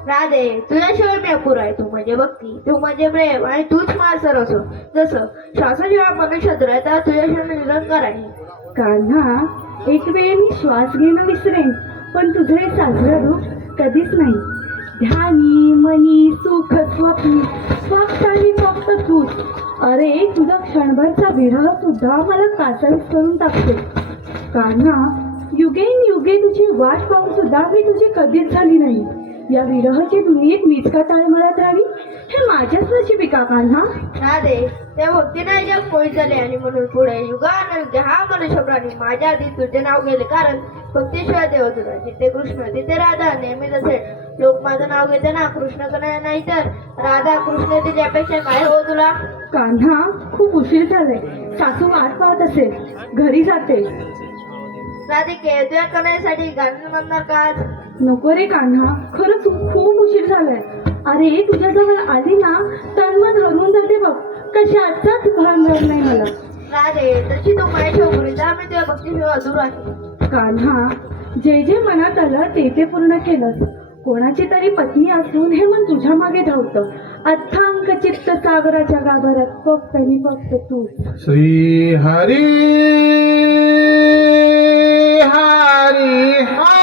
राधे, तुझ्याशिवाय मी अपुरा आहे. तू म्हणजे भक्ती, तू म्हणजे प्रेम आणि तूच माझा सर्वस्व. जसं श्वासाशिवाय मनुष्य दुरायता तुझ्याशिवाय मी निरंकार आहे. कान्हा, एक वेळ मी श्वास घेणं विसरेन, पण तुझं हे साजरं रूप कधीच नाही. ध्यानी मनी सुख स्वप्नी फक्त आणि फक्त तूच. अरे, तुझा क्षणभरचा विरह सुद्धा मला कासावीस करून टाकते. कान्हा, युगे तुझी वाट पाहून सुद्धा मी तुझी कधीच झाली नाही. या विरहाची दुनियेत मीच का ताळमळत राहावी? हे माझ्याच नशिबी का कान्हा? राधे, त्या भक्तीने जग पोळी झाले आणि म्हणून पुढे युगानयुग हा मनुष्य प्राणी माझ्या आधी तुझे नाव गेले. कारण भक्तीशिवाय देव तुझा. जिथे कृष्ण तिथे राधा नेहमी तसे. लोक माझं नाव घेते ना, कृष्ण कन्हैया नाही तर राधा कृष्ण तिची अपेक्षा काय हो तुला? कान्हा, खूप उशीर झालाय. सासू वाट पाहत असेल, घरी जाते. राधिके, तुझ्या कन्हैयासाठी गाणं म्हणणार का आज? नको रे कान्हा, खरंच खूप उशीर झालाय. अरे, तुझ्याजवळ आली ना तन्मन हरवून जाते बघ. कशाचाच भान राहत नाही मला. राधे, तशी तू माझ्या शोभरीचा मी तुझ्या भक्तीशिवाय अधूर आहे. कान्हा, जे मनात आलं ते पूर्ण केलंस. कोणाची तरी पत्नी असून हे मन तुझ्या मागे धावतं. अथांग चित्त सागराच्या गाभाऱ्यात फक्त आणि फक्त तू. श्री हरी हरी हरी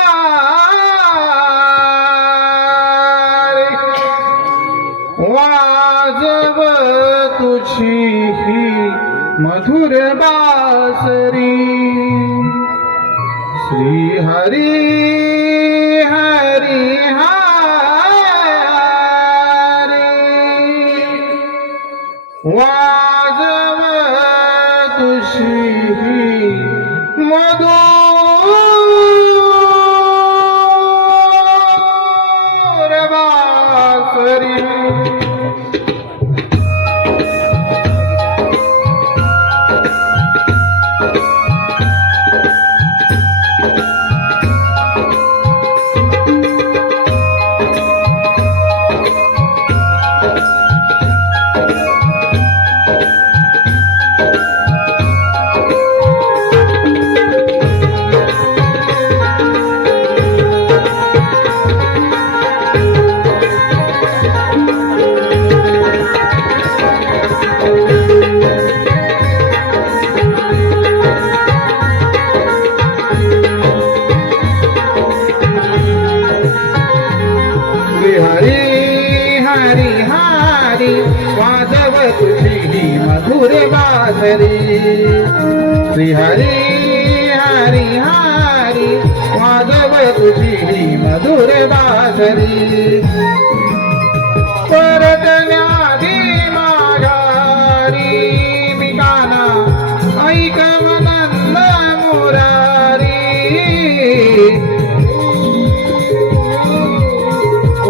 वाजव तुझी ही मधुर बासरी. श्री हरी हरी हरी वाजव तुझी ही मधुर बासरी. वाजव तुझी ही मधुर बासरी श्री हरी हरी हरी वाजव तुझी ही मधुर बासरी परतण्याआधी माघारी मी गाना ऐक मनंद मुरारी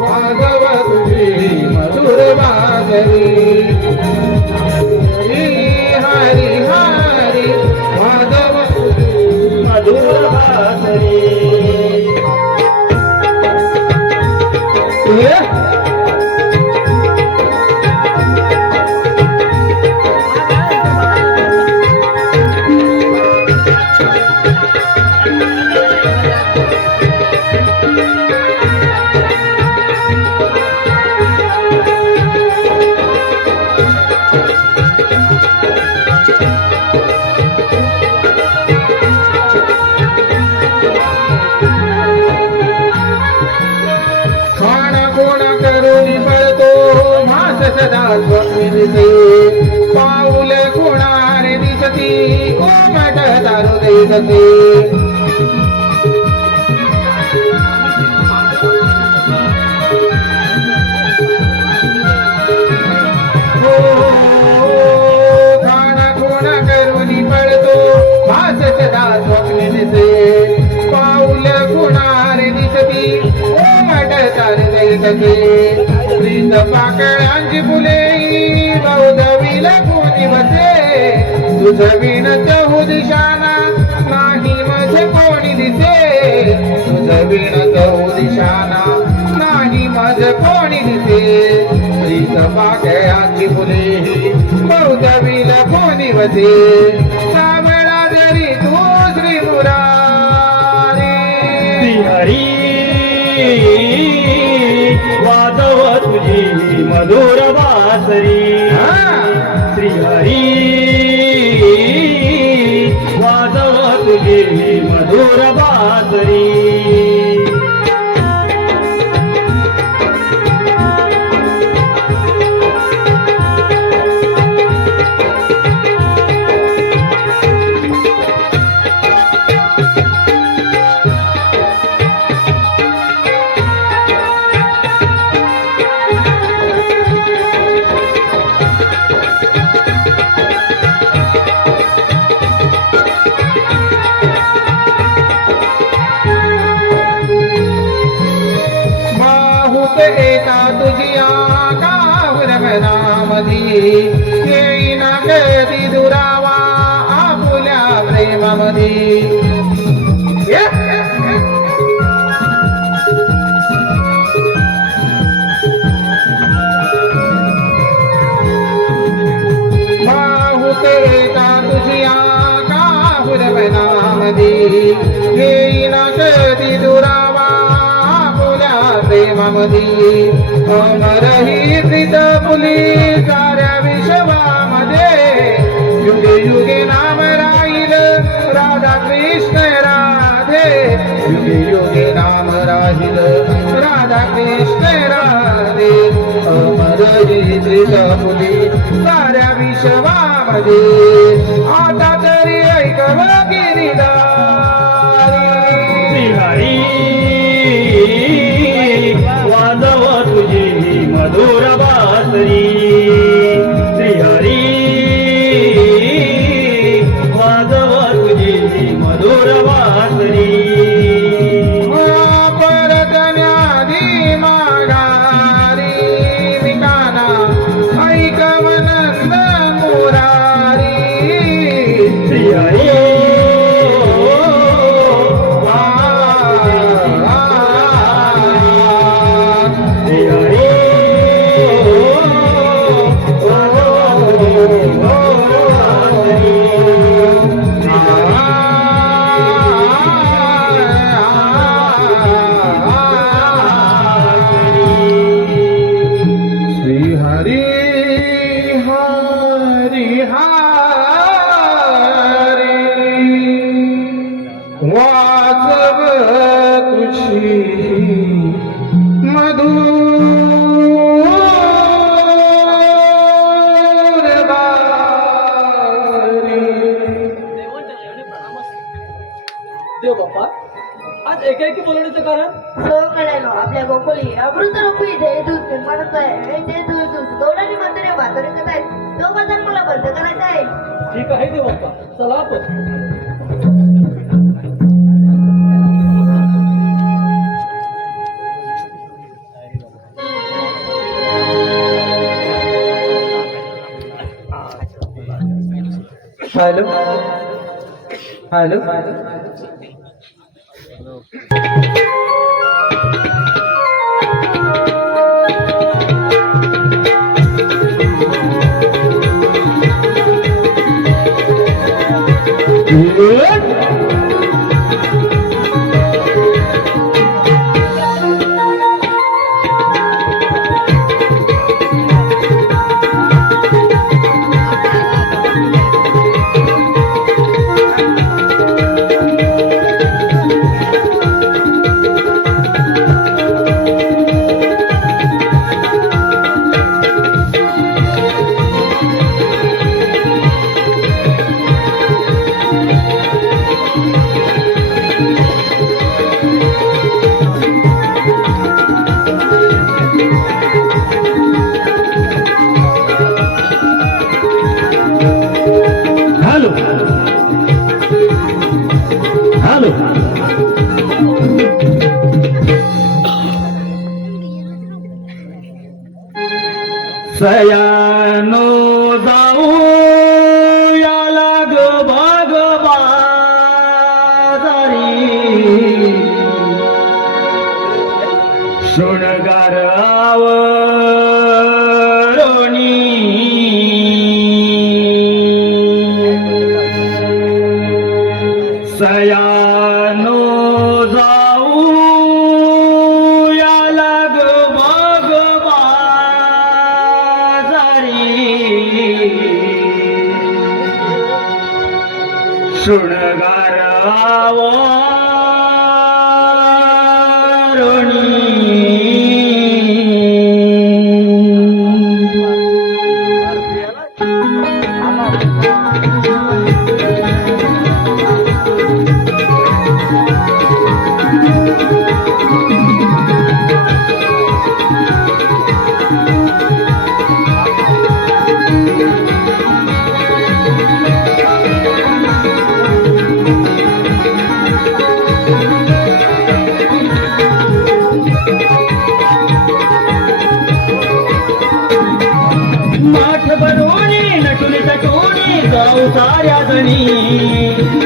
वाजव तुझी मधुर बासरी हरी हरी वाजव तुझी मधुर बासरी खाण कोण करून पळतो मास सदा स्वप्नी दिसे पाऊल कोणाने दिसती कोमट दारू देते खाण कोण करून पळतो मास सदा स्वप्नी दिसे पाऊल कोणाने दिसती कोमट दारू देते प्रीत पाकळ्यांची फुले बौद्धवील कोणी बसे तुझ विण चहू दिशाना नाही माझे कोणी दिसे तुझ विण चहू दिशाना नाही माझे कोणी दिसे प्रीत पाकळ्यांची फुले बौद्धवील कोणी बसे सावळा जरी तू श्री मुरारी श्री हरी वाजव तुझी मधुर बासरी श्री हरी वाजव तुझी मधुर बासरी एका तुझिया कावर मनामधी येईना कधी दुरावा आपुल्या प्रेमामधी बाहुत एका तुझिया कावर मनामधी येईना कधी दुरावा प्रेमामधी अमर ही प्रीत फुली साऱ्या विश्वामध्ये युगे युगे नाम राहील राधा कृष्ण राधे युगे युगे नाम राहील राधा कृष्ण राधे अमर ही प्रीत फुली साऱ्या विश्वामध्ये आता तरी ऐकव गिरिधारी श्री हरी वाजव तुझी मधुर बासरी श्री हरी वाजव तुझी मधुर बासरी परतण्याआधी माघारी मी गाना ऐक मनंद मुरारी श्री हरी आज एकाएकी बोलवण्याचं कारण सो कळायलो आपल्या गोकुली अमृत रूपी दे दूध म्हणत आहे ते दूध गौडाची म्हातारे म्हातारे काय तो बाजार मला बंद करायचा आहे. ठीक आहे देवप्पा, चला आपण. हॅलो हॅलो सयानो जाऊ याला ग भगवादारी शृणगार आवरोणी सयानो जाऊ याला ग शृणगार माठ बनवणी नटुनी तटोणी जाऊ साऱ्या जणी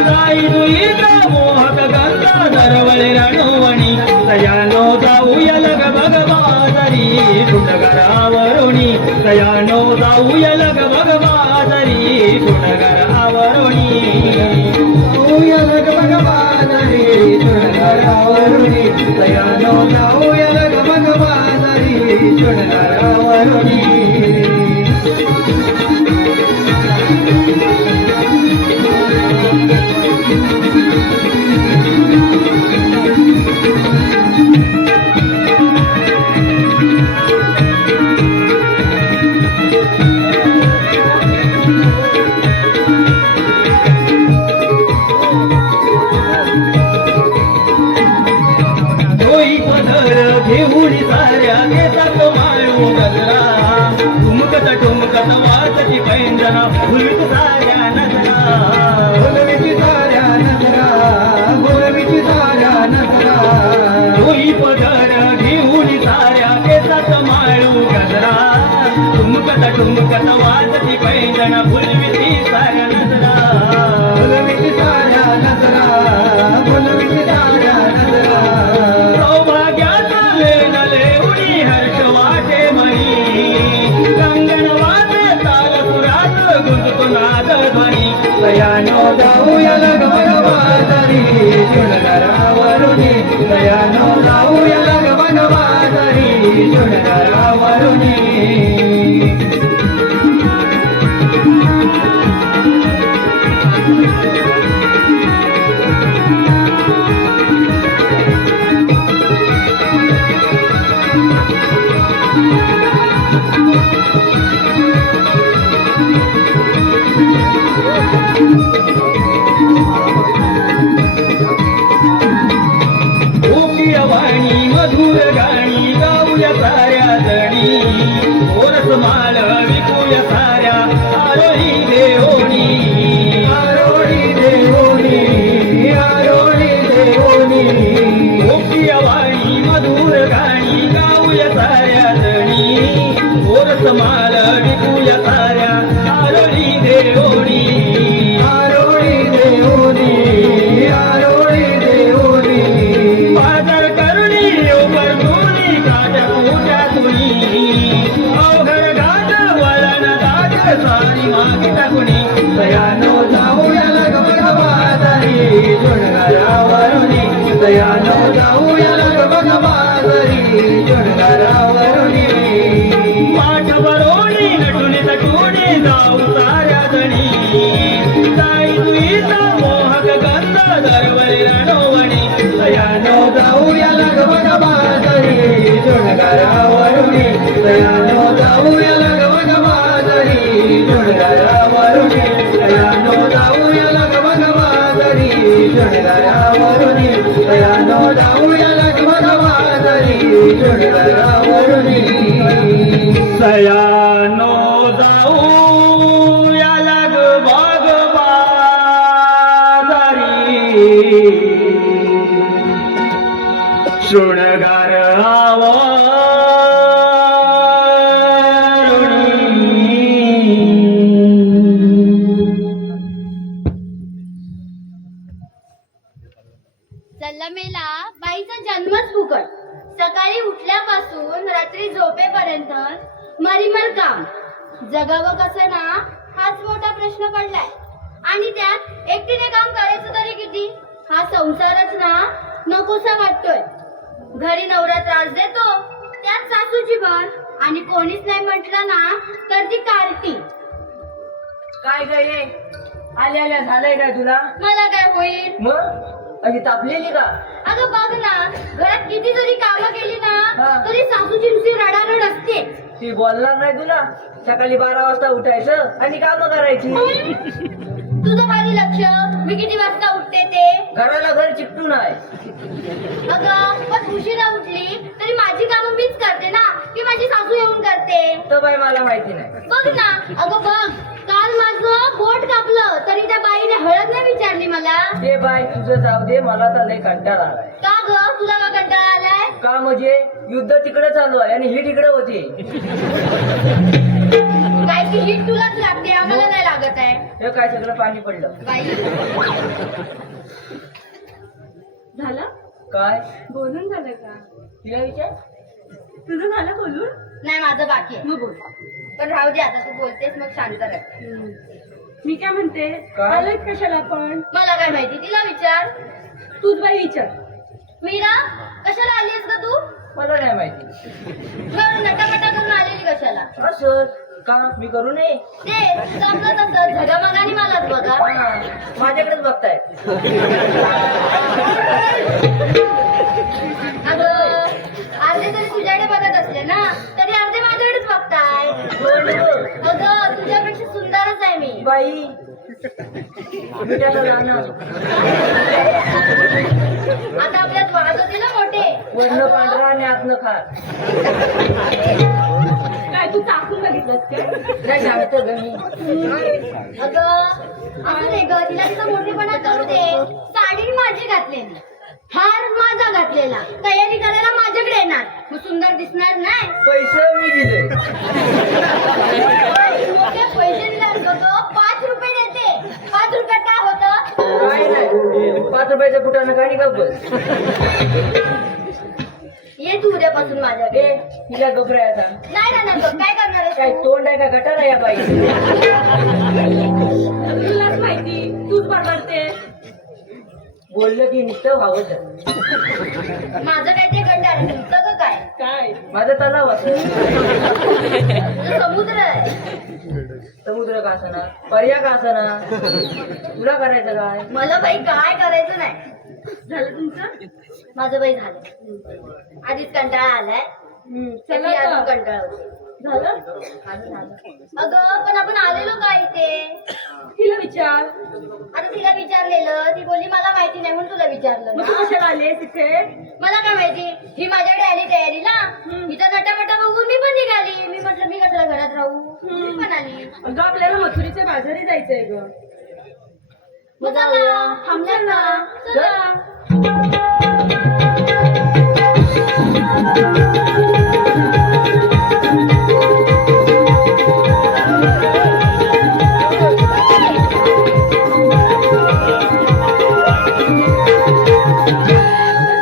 राई दुईचा मोहक गंगा दरवळे रणवणी दयानो जाऊ यलग भगवादरी गुणगरावरोणी दयानो जाऊ यलग भगवादरी गुणगरावरोणी यलग भगवादरी गुणगरावरोणी दयानो जाऊ यलग भगवादरी गुणगरावरोणी घेऊन साऱ्या घेतात माळू गजरा ठुमकत ठुमकत वाजती पैंजना फुलवीत साऱ्या नजरा फुलवीत साऱ्या नजरा फुलवीत साऱ्या नजरा दोई पदर घेऊन साऱ्या घेतात माळू गजरा ठुमकत ठुमकत वाजती पैंजना फुलवीत साऱ्या नजरा फुलवीत साऱ्या नजरा फुलवीत साऱ्या नजरा हर्ष वाटे मणी कंगण वाटे तालपुरात गुंजतो नाद ध्वनी दयानो जाऊ यलग भगवादरी शृणगारावरुणी दयानो जाऊ यलग भगवादरी शृणगारावरुणी गाऊया साऱ्या आरोळी देवणी गोपी वाणी मधुर गाणी गाऊया साऱ्या जणी गोरस माल विकूया साऱ्या आरोळी देवणी बाजार करुणी ओपर धुनी काट्या मोठ्या धुनी अवघड गाज वळण दाट सारी मागे टाकुनी दयानो जाऊया लगबग बाजारी जुणगारावरुनी दयानो जाऊया लगबग बाजारी जुणगारावरुनी पाठ बरोणी नटुनी तटुनी जाऊ साऱ्या जणी जाई तुईचा मोहक गंध दरवळी रणवणी दयानो जाऊया लगबग बाजारी जुणगारावरुनी दयानो जाऊया लगबग बाजारी जुणगारावरुनी दयानो जाऊया लगबग बाजारी जुणगारावरुनी दयानो जाऊया लगबग बाजारी जुणगारावरुनी दयानो जाऊया लगबग बाजारी शृणगार सल्लमेला बाईचा जन्मच फुकट. सकाळी उठल्यापासून रात्री झोपेपर्यंत मरीमर काम. जगावं कसं ना हाच मोठा प्रश्न पडलाय. आणि त्यात एकटीने काम करायचं तरी किती? हा संसारच ना नकोसा वाटतोय. घरी नवरा त्रास देतो, त्यात सासूची भर, आणि कोणीच नाही म्हटलं ना तर ती कार्टी. काय गे आल्या आल्या झालंय काय तुला? मला काय होईल? मग अशी तापलेली का? अगं बघ ना, घरात किती जरी कामं केली ना हा. तरी सासूची नुसती रडारड असते. ती बोलणार नाही तुला? सकाळी 12 वाजता उठायचं आणि कामं करायची. तुझं भारी लक्ष, मी किती वाजता उठते ते. घराला घर चिकटून आहे. अगं पण उशिरा उठली तरी माझी कामं मीच करते ना, की माझी सासू येऊन करते? तर बाई मला माहिती नाही. बघ ना, अगं बघ, काल माझं बोट कापलं तरी त्या बाईने हळद नाही विचारली मला. ते बाई तुझं जाऊ दे, मला तर लय कंटाळा आलाय. का ग, तुला का कंटाळा आलाय? का म्हणजे युद्ध तिकडे चालू आहे आणि ही तिकडे होती. काय की हिट तुलाच लागते, आम्हाला नाही लागत आहे. हे काय सगळं पाणी पडलं. बाई झालं काय बोलून झालं का? तिला विचार. तुझं झालं बोलून? नाही, माझं बाकी आहे. मग बोल. पण राहू दे, आता तू बोलतेस मग शांत राह. मी काय म्हणते, काय? आलोय कशाला आपण? मला काय माहिती, तिला विचार. तूच बाई विचार. मीरा, कशाला आलीस ग तू? मला नाही माहिती. बरं, नटामटा करून आलेली कशाला? असं का मी करू नये? ते तुझं आपलं तसं झगामगाने मलाच बघा. हा, माझ्याकडेच बघताय. अगं अर्धे तरी तुझ्याकडे बघत असले ना, तरी अर्धे माझ्याकडेच बघताय. अगं तुझ्यापेक्षा सुंदरच आहे मी. बाई मिठाला लावणं. आता आपल्यात वाद होते ना मोठे. वरनं पांढरा आणि आतनं खार. काय तू चाकून बघितलंस काय? नाही सांगतो ग मी. अगं असं नाही ग, तिला तिचा मोठेपणा करू दे. साडी माझी घातलेली, हार माझा घातलेला, तयारी करायला माझ्याकडे येणार, मग सुंदर दिसणार नाही? पैसे मी दिले. मोठे पैसे दिले ग, 5 रुपये देते. 5 रुपयात काय होतं? काय नाही, 5 रुपयाच्या कुठानं गाडी का बस. ये तू उद्यापासून माझ्याकडे. हिला घबरायचा नाही नाही बघ, काय करणार आहेस काय तू? तोंड आहे का गटार आहे या बाई? तुलाच माहिती, तूच बडबडते. बोललं की नुसतं व्हावं. माझं काय ते गंड आहे, तुमचं का काय? काय? माझं तलाव असं. तुझं समुद्र आहे. समुद्र का असना, पर्या का असना, तुला करायचं काय? मला बाई काय करायचं नाही. झालं तुमचं? माझं बाई झालं. आधीच कंटाळा आलाय, चला त्याची अजून आता. कंटाळा होते. झालं? माझं झालं. अगं पण आपण आलेलो काय इथे? तिला विचार. विचार. आता तिला विचारलेलं, ती बोलली मला माहिती नाही म्हणून तुला विचारलं मग तू ना. कशाला आलीस इथे? मला काय माहिती, ही माझ्याकडे आली तयारीला. हिचा नटापटा बघून मी पण निघाली. मी म्हटलं मी कशाला घरात राहू, मी पण आली. अगं आपल्याला मथुरीच्या बाजारी जायचंय ग. मग चला, थांबल्या ना, चला.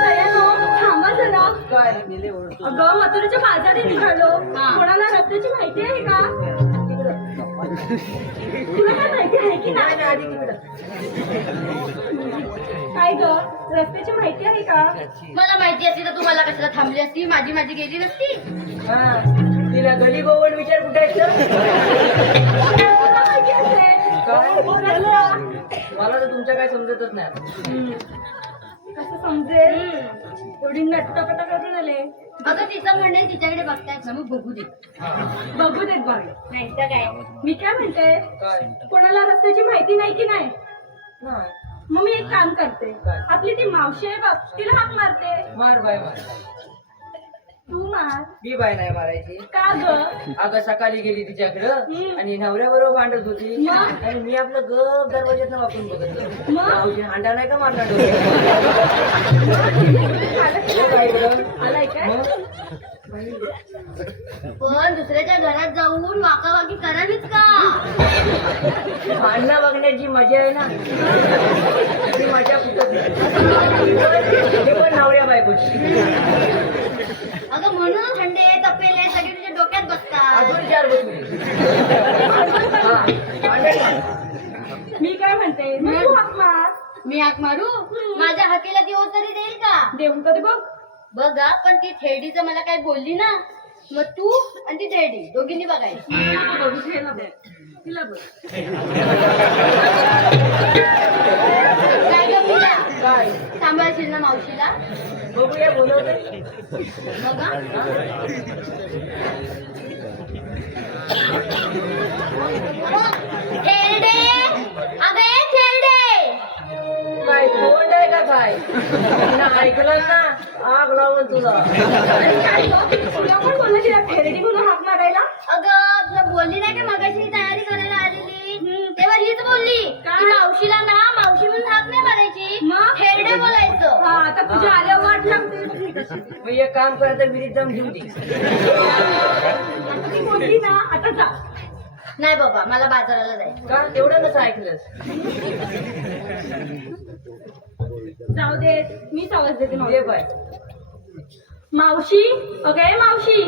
सयानो, थांबा जरा. काय गेले ओळखतो. अगं मथुरीच्या बाजारी निघालो. हा. कोणाला रस्त्याची माहिती आहे का? तुला काय माहिती आहे की नाही? नाही, आधी तिकडं. काय ग, रस्त्याची माहिती आहे का? मला माहिती असती तर तुम्हाला कशाला थांबली असती, माझी माझी गेली नसती. हा, तिला गली गोवड विचार कुठे आहेत तर? तुला माहिती असेल. काय? रस्ता. मला तर तुमच्या काय समजतच नाही. कसं समजेल? एवढी नटपटा करून आले. अगं तिचं म्हणणे तिच्याकडे बघतायत ना, मग बघू दे. बघू देत बघ. नाही तर काय. मी काय म्हणते, काय? कोणाला रस्त्याची माहिती नाही की नाही? नाही. मग मी एक काम करते. काय? आपली ती मावशी आहे बघ, तिला हाक मारते. मार बाय मार. तू मार. मी बाय नाही मारायची. का ग? अगं सकाळी गेली तिच्याकडं हम्म. आणि नवऱ्याबरोबर भांडत होती मग? आणि मी आपलं गप दरवाज्यात वापरून बघितलं. मग? मावशी हांडा नाही का मारणार आला की काय नाही? गं? आलाय काय? मग? पण दुसऱ्याच्या घरात जाऊन वाकावाकी करावीच का? भांडणं बघण्याची मजा आहे ना ती मजा कुठं ते पण नवऱ्या बायकोची. अगं म्हणून थंडे तपेले सगळे तुझ्या डोक्यात बसतात. अजून 4 बसले. हा, भांडण. मी काय म्हणते, मग तू हाक मार. मी हाक मारू? माझ्या हाकेला ती हो तरी देईल का? देऊन तरी बघ. बघा, पण ती थेरडीचं मला काय बोलली ना, मग तू आणि ती थेरडी दोघींनी बघायची. बघू घे ना बघ. तिला बघ. काय गं तुला? काय सांभाळशील ना मावशीला? बघूया बोलवते. बघा. थेरडे, अगं ए थेरडे. काय तोंड आहे का काय तिला ऐकलं ना आग लावून तुला. तुला कोण बोललं तिला थेरडी म्हणून हाक मारायला? अगं तुला बोलली नाही का मगाशी तयारी करायला आलेली, तेव्हा हीच बोलली की मावशीला ना मावशी म्हणून हाक नाही मारायची, मग? थेरडे बोलायचं. हा, आता तुझ्या आल्यावर वाट लागते. मग एक काम करायचं विहिरीत जाऊन घेऊन दे. आता ती बोलली ना, आता जा. नाही बाबा, मला बाजाराला जायचं. का तेवढं कसं ऐकलंस? जाऊ दे, मीच आवाज देते दे मावशी. बाय. मावशी, अगं मावशी.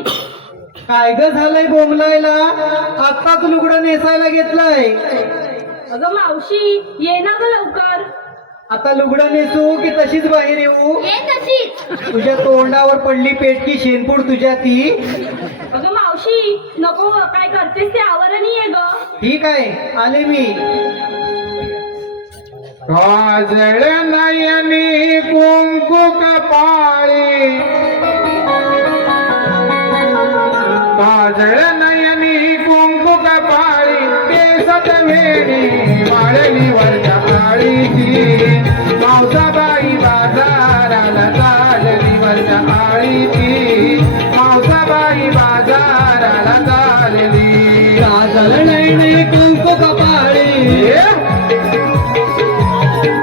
काय ग झालंय बोंबलायला? आत्ताच लुगडं नेसायला घेतलंय. अगं मावशी, ये ना ग लवकर. आता लुगडं नेसू की तशीच बाहेर येऊ? ये तशीच. तुझ्या तोंडावर पडली पेटकी शेणपूड तुझ्या ती. अगं मावशी, नको ग, काय करतेस ते आवरण ये ग. ठीक आहे, आले मी. काजळ नयनी कुंकू कपाळी, काजळ नयनी कुंकू कपाळी, केसत वेणी वाळली वरच्या आळीची, मावसाबाई बाजाराला चालली वरच्या आळीची, मावसाबाई बाजाराला चालली. काजळ नयनी कुंकू कपाळी,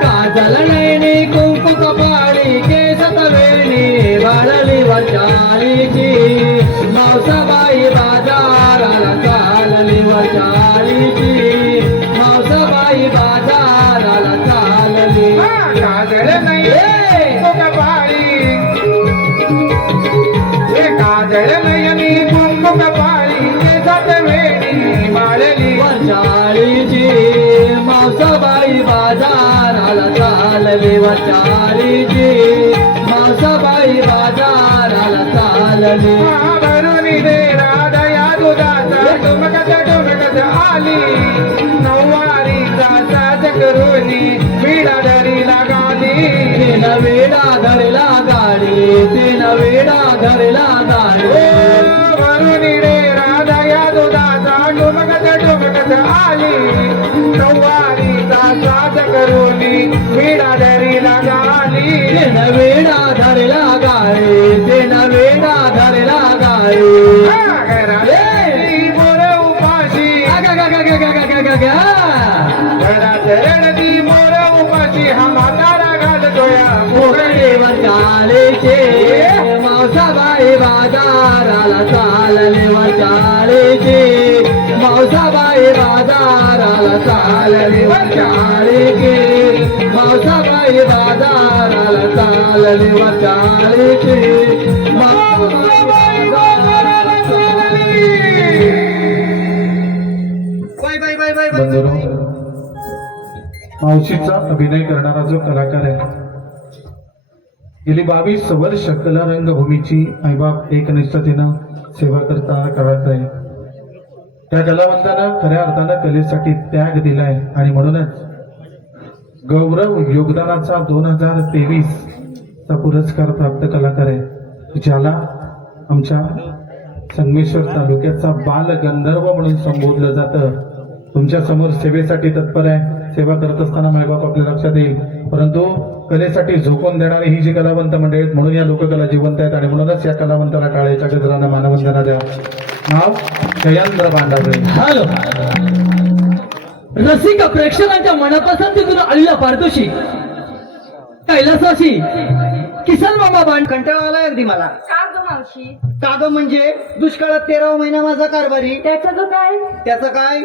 काजळ नयनी कुंकू कपाळी, केसत वेणी वाळली वचालीची, मावसाबाई बाजाराला चालली वचालीची, मावसाबाई बाजाराला चालली. काजळ नयनी कुंकू कपाळी, हे काजळ नयनी कुंकू कपाळी, केसात वेणी वाळली वचालीची, मावसाबाई बाजाराला चालली वचालीची, मावसाबाई बाजाराला चालली. भरून दे राधया दुधाचा डुमकत आली, नऊवारीचा साज करोनी विडा धरीला गाली. तीन वेडा धरला गाडी, तीन वेडा धरला गाडी. भरून दे राधया दुधाचा डुमकत आली, नऊवारी रडात रडती मोर उपाशी हा म्हातारा घालतोया कोरडेवर चालेचे मावसाबाई बाजाराला चालले व चालेचे मावसाबाई बाजाराला चालले व चालेचे मावसाबाई बाजाराला चालले व चालेचे मावसाबाई बाजाराला चालले. Bye bye bye bye bye. मावशीचा अभिनय करणारा जो कलाकार आहे गेली 22 वर्ष कला रंगभूमीची आईबाप एकनिष्ठतेनं सेवा करता करत आहे. त्या कलावंतानं खऱ्या अर्थानं कलेसाठी त्याग दिलाय आणि म्हणूनच गौरव योगदानाचा 2023 चा पुरस्कार प्राप्त कलाकार आहे, ज्याला आमच्या संगमेश्वर तालुक्याचा बाल गंधर्व म्हणून संबोधलं जातं. तुमच्या समोर सेवेसाठी तत्पर आहे. सेवा करत असताना मायबाप आपल्या लक्षात येईल, परंतु कलेसाठी झोकून देणारी ही जी कलावंत मंडळी आहेत म्हणून या लोककला जिवंत आहेत आणि म्हणूनच या कलावंताला टाळ्याच्या गजरानं मानवंदना द्या. नाव जयेंद्र बांधावळे. हॅलो रसिक प्रेक्षकांच्या मनापसंतीतून आलेला पारितोषिक कैलासवासी किसन मामा बांड कंटाळा आलाय अगदी मला. का ग मावशी? काग म्हणजे दुष्काळात 13वा महिना माझा कारभारी. त्याचं ग काय? त्याचं काय?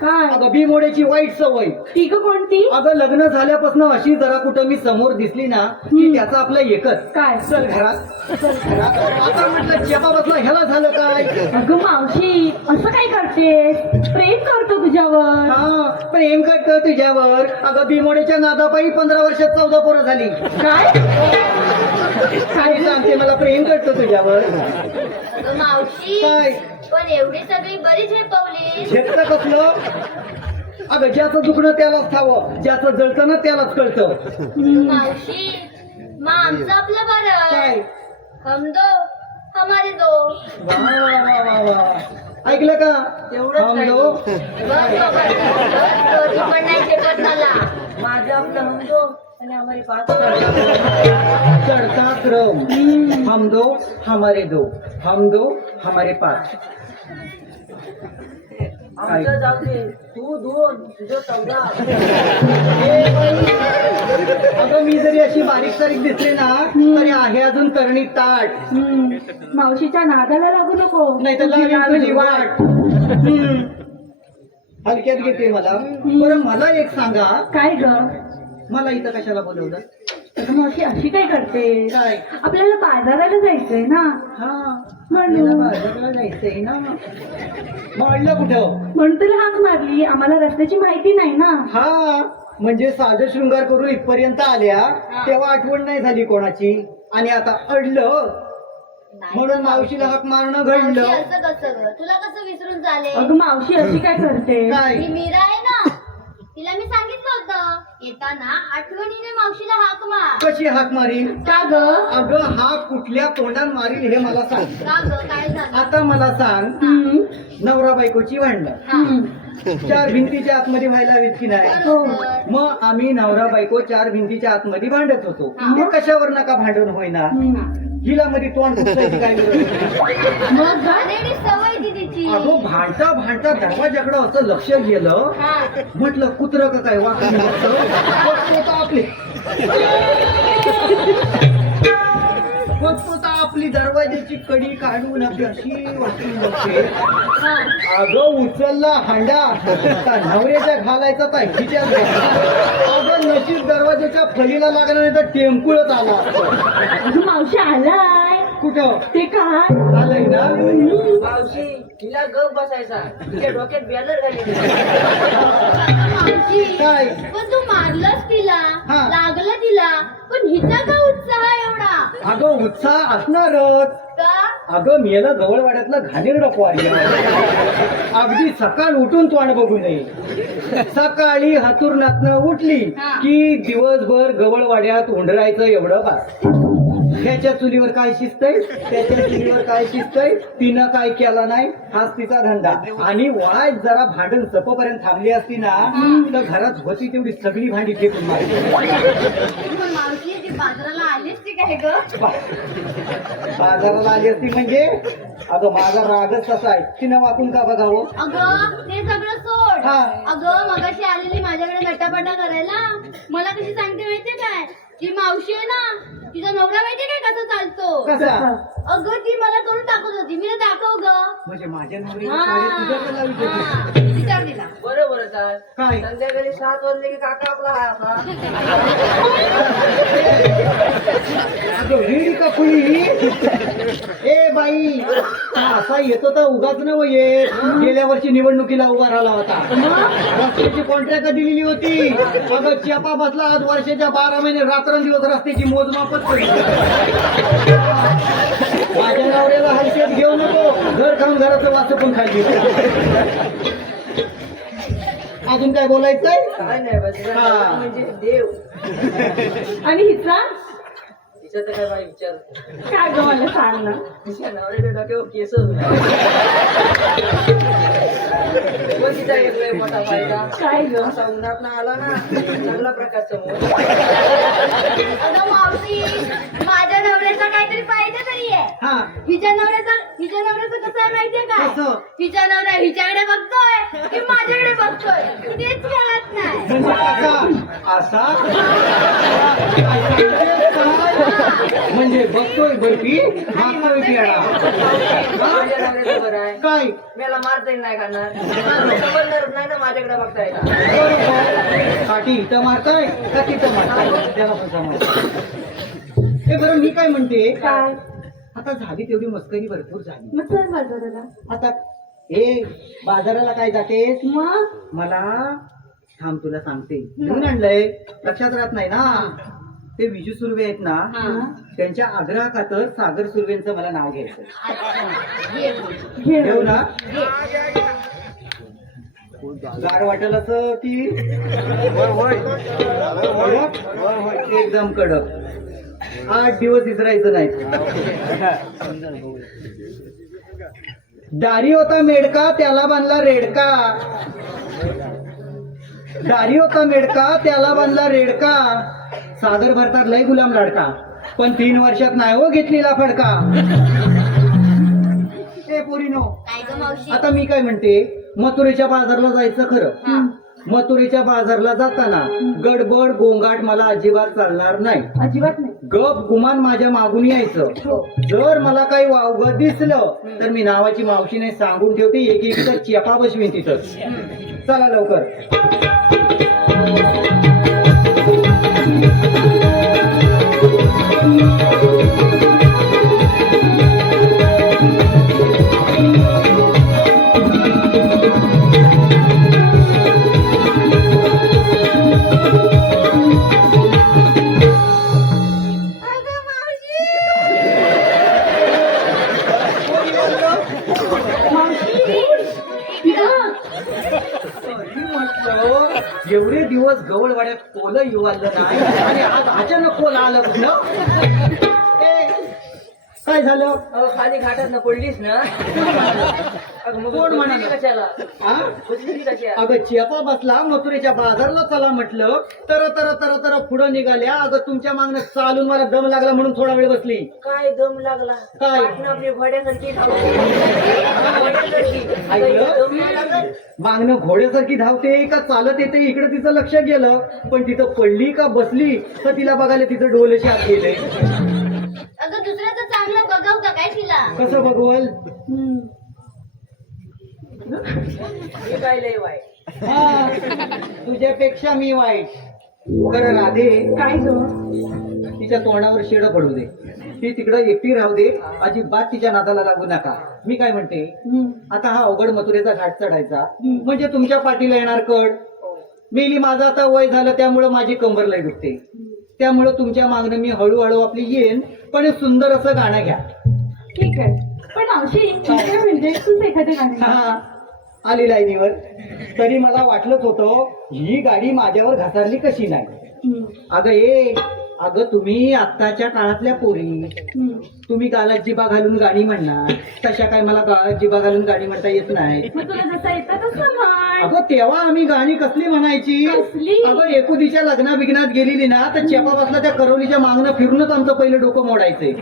काय? अगं बिमोड्याची वाईट सवय. ती ग कोणती? अगं लग्न झाल्यापासून अशी जरा कुठं मी समोर दिसली ना की त्याचं आपलं एकच काय? चल घरात. आता म्हटलं जेव्हा बसला ह्याला झालं काय? अगं मावशी असं काय करतेस? प्रेम करतो तुझ्यावर. हा प्रेम करतो तुझ्यावर. अगं बिमोड्याच्या नादापायी 15 वर्षात 14 पोरं झाली. काय? काय सांगते मला प्रेम करतो तुझ्यावर. अगं मावशी काय? पण एवढी सगळी बरी झेपवली. झेपतं कसलं? अगं ज्याचं दुखणं त्यालाच ठावं, ज्याचं जळतं ना त्यालाच कळतं. मावशी मग आमचं आपलं बरं. काय? हम दो हमारे दो. वा वा वा वा वा. ऐकलं का? हम दो. बस बाबा, बस, तो पण नाही झेपत मला. माझं आपलं हमदो आणि आम्हाला पाच. चढ़ता क्रम. हम दो हमारे दो, हम दो हमारे पाच. आमचं जाऊ दे, तू 2 तुझं 14. अगं मी जरी अशी बारीक सारीक दिसले ना तरी आहे अजून करणी ताट. मावशीच्या नादाला लागू नको. नाही तर लागेल तुझी वाट. हलक्यात घेते मला. बरं मला एक सांगा, काय ग? मला इथं कशाला बोलवलं? अगं मावशी अशी काय करते? काय? आपल्याला बाजाराला जायचंय ना हा म्हणून. मला बाजाराला जायचंय ना. म्हणलं कुठं? म्हणून तुला हाक मारली. आम्हाला रस्त्याची माहिती नाही ना. हा म्हणजे साज शृंगार करून इथपर्यंत आल्या तेव्हा आठवण नाही झाली कोणाची आणि आता अडलं नाही म्हणून गं, मावशीला हाक मारणं मावशी घडलं. असं कसं गं? तुला कसं विसरून झाले? अगं मावशी अशी काय करते? काय? ही मीरा आहे ना, तिला मी सांगितलं होतं येताना आठवणीने मावशीला हाक मार. कशी हाक मारील? का ग? अगं हा कुठल्या तोंडान मारील हे मला सांग. का गं, काय झालं? आता मला सांग, हम्म. नवरा बायकोची भांडणं हा. 4 भिंतीच्या आतमध्ये व्हायला हवीत की नाही? बरोबर. मग आम्ही नवरा बायको 4 भिंतीच्या आतमध्ये भांडत होतो. मग कशावर नका भांडण होईना? हिला मध्ये तोंड फुटलं काय विरोध? मग ग? घाणेरडी सवय ती तिची. अगं भांडता भांडता दरवाजाकडे असं लक्ष गेलं, हा. म्हटलं कुत्र का काय वाटलं आपले फक्त आपली दरवाजाची कडी काढून आपली अशी वाटली बघते. हा. अगं उचलला हांडा का नवऱ्याच्या घालायचा का हिच्या अगं नशीब दरवाजाच्या फलीला लागला नाही तर टेम्पुळच आला. अगं मावशी आलाय. कुठं ते काय? आलंय ना? मावशी तिला गप बसायचा, तिच्या डोक्यात बॅनर घाली. मावशी काय? पण तू मारलंस तिला, हा. लागलं तिला, पण हिचा का उत्साह एवढा? अगं उत्साह असणारच. का? अगं मेलं गवळवाड्यातलं घाणेरडं पोर. अगदी सकाळ उठून तोंड बघू नये. सकाळी हातुरणातनं उठली हा. की दिवसभर गवळवाड्यात उंडरायचं एवढं बास. ह्याच्या चुलीवर काय शिजतंय, त्याच्या चुलीवर काय शिजतंय, तिनं काय केला नाही हाच तिचा धंदा. आणि वाय जरा भांडण सपोपर्यंत थांबली असती ना तर घरात होती तेवढी सगळी भांडी फेकून मारली. पण मावशी ती बाजाराला आलीस ती काय ग? बाजाराला आली असती म्हणजे? अगं माझा रागच तसा आहे, तिनं वाकून का बघावं? अगं ते सगळं सोड. हा. अगं मगाशी आलेली माझ्याकडे नटापटा करायला मला कशी सांगते माहितीये काय ती मावशी आहे ना तिचा नवरा माहितीये काय कसा चालतो कसा अगं ती मला करून टाकत होती मी दाखव ग म्हणजे माझ्या हा. विचार दिला बरोबर चाल काय? संध्याकाळी 7 वाजले की काका आपला हा आपला रीड का फुली ए बाई असा येतो तर उगाच नव येत गेल्या वर्षी निवडणुकीला उभा राहिला होता रस्त्याची कॉन्ट्रॅक्ट दिलेली होती अगं चेपा बसला आज वर्षाच्या 12 महिने रात्रंदिवस रस्त्याची मोजमापच करी माझ्या नवऱ्याला हलक्यात घेऊ नको घर खाऊन घराचं वाच पण खाली अजून काय बोलायचंय काय नाही बस तिला हा. नवरा म्हणजे देव आणि हिचा तिचं तर काय बाई विचार काय ग मला सांग ना तिच्या नवऱ्याच्या डोक्यावर केसच नाही पण तिचा एक लय मोठा फायदा काय ग असा उन्हात आला ना चांगला प्रकारचा मोठ अगं मावशी माझ्या नवऱ्याचा काहीतरी फायदा तरी आहे हा हिच्या नवऱ्याचं कसं आहे माहितीये का कसं? हिच्या नवरा हिच्याकडे बघतोय की माझ्याकडे बघतोय तेच कळत नाही असा म्हणजे बघतोय बर्फी मागतोय पेढा माझ्या नवऱ्याचं बरं आहे काय मला मारता नाही करणार समजणारच नाही ना माझ्याकडे बघता येणार काठी इथं मारताय का तिथं मारताय त्याला पण समज हे बरं मी काय म्हणते काय आता झाली तेवढी मस्करी भरपूर झाली मग चल बाजाराला आता हे बाजाराला काय जातेस मग मला थांब तुला सांगते घेऊन आणलंय लक्षात राहत नाही ना ते विजू सुर्वे आहेत ना त्यांच्या आग्रहाखातर सागर सुर्वेंचं मला नाव घ्यायचं घे घेऊ ना गार वाटेल असं की एकदम कडक 8 दिवस विसरायचं नाही दारी होता मेडका त्याला बांधला रेडका दारी होता मेडका त्याला बांधला रेडका सागर भरतात लय गुलाम लाडका पण 3 वर्षात नाही हो घेतलेला फडका ए पोरीनो काय ग मावशी आता मी काय म्हणते मथुरेच्या बाजारला जायचं खरं मथुरेच्या बाजारला जाताना गडबड गोंगाट मला अजिबात चालणार नाही अजिबात नाही गप गुमान माझ्या मागून यायचं जर मला काही वावगं दिसलं तर मी नावाची मावशीने सांगून ठेवते एक तर चेपा बसवीन तिथं चला लवकर एवढे दिवस गवळवाड्यात कोलं येवालं नाही आणि आज अचानक कोल आलं कुठलं ए, काय झालं अहो, खाली घाटात न पडलीस ना अगं मग कोण म्हणाला? बसली कशाला हा बसली कशी अगं चेपा बसला मथुरेच्या बाजारला चला म्हटलं तर पुढं निघाल्या अगं तुमच्या मागणं चालून मला दम लागला म्हणून थोडा वेळ बसली काय दम लागला काय? पाटणं आपली घोड्यासारखी धावते. ऐकलं? दम नाही लागत. मागणं घोड्यासारखी धावते का चालत येते इकडे तिचं लक्ष गेलं पण तिथं पडली का बसली तर तिला बघायला तिथं डोलशी आत गेले अगं दुसऱ्याचं चांगलं बघवतं काय तिला कसं बघवल हे काय लय वाईट हा, तुझ्यापेक्षा मी वाईट बरं राधे काय ग तिच्या तोंडावर शेड पडू दे ती तिकडं एकटी राहू दे अजिबात तिच्या नादाला लागू नका मी काय म्हणते आता हा अवघड मथुरेचा घाट चढायचा म्हणजे तुमच्या पाठीला येणार कड मेली माझं आता वय झालं त्यामुळं माझी कंबर लय दुखते त्यामुळं तुमच्या मागणं मी हळूहळू आपली येईन पण एक सुंदर असं गाणं घ्या ठीक आहे पण मावशी काय म्हणजे तूच एखादं गाणं हा आली लाईनीवर तरी मला वाटलंच होतं ही गाडी माझ्यावर घसारली कशी नाही अगं अगं तुम्ही आत्ताच्या काळातल्या पोरी तुम्ही गालात जिबा घालून गाणी म्हणणार तशा काय मला गालात जिबा घालून गाणी म्हणता येत नाही मग तुला जसं येतं तसं म्हण अगं तेव्हा आम्ही गाणी कसली म्हणायची कसली? अगं एकुदीच्या लग्ना बिग्नात गेलेली ना तर चेपा बसला त्या करवलीच्या मागणं फिरूनच आमचं पहिलं डोकं मोडायचंय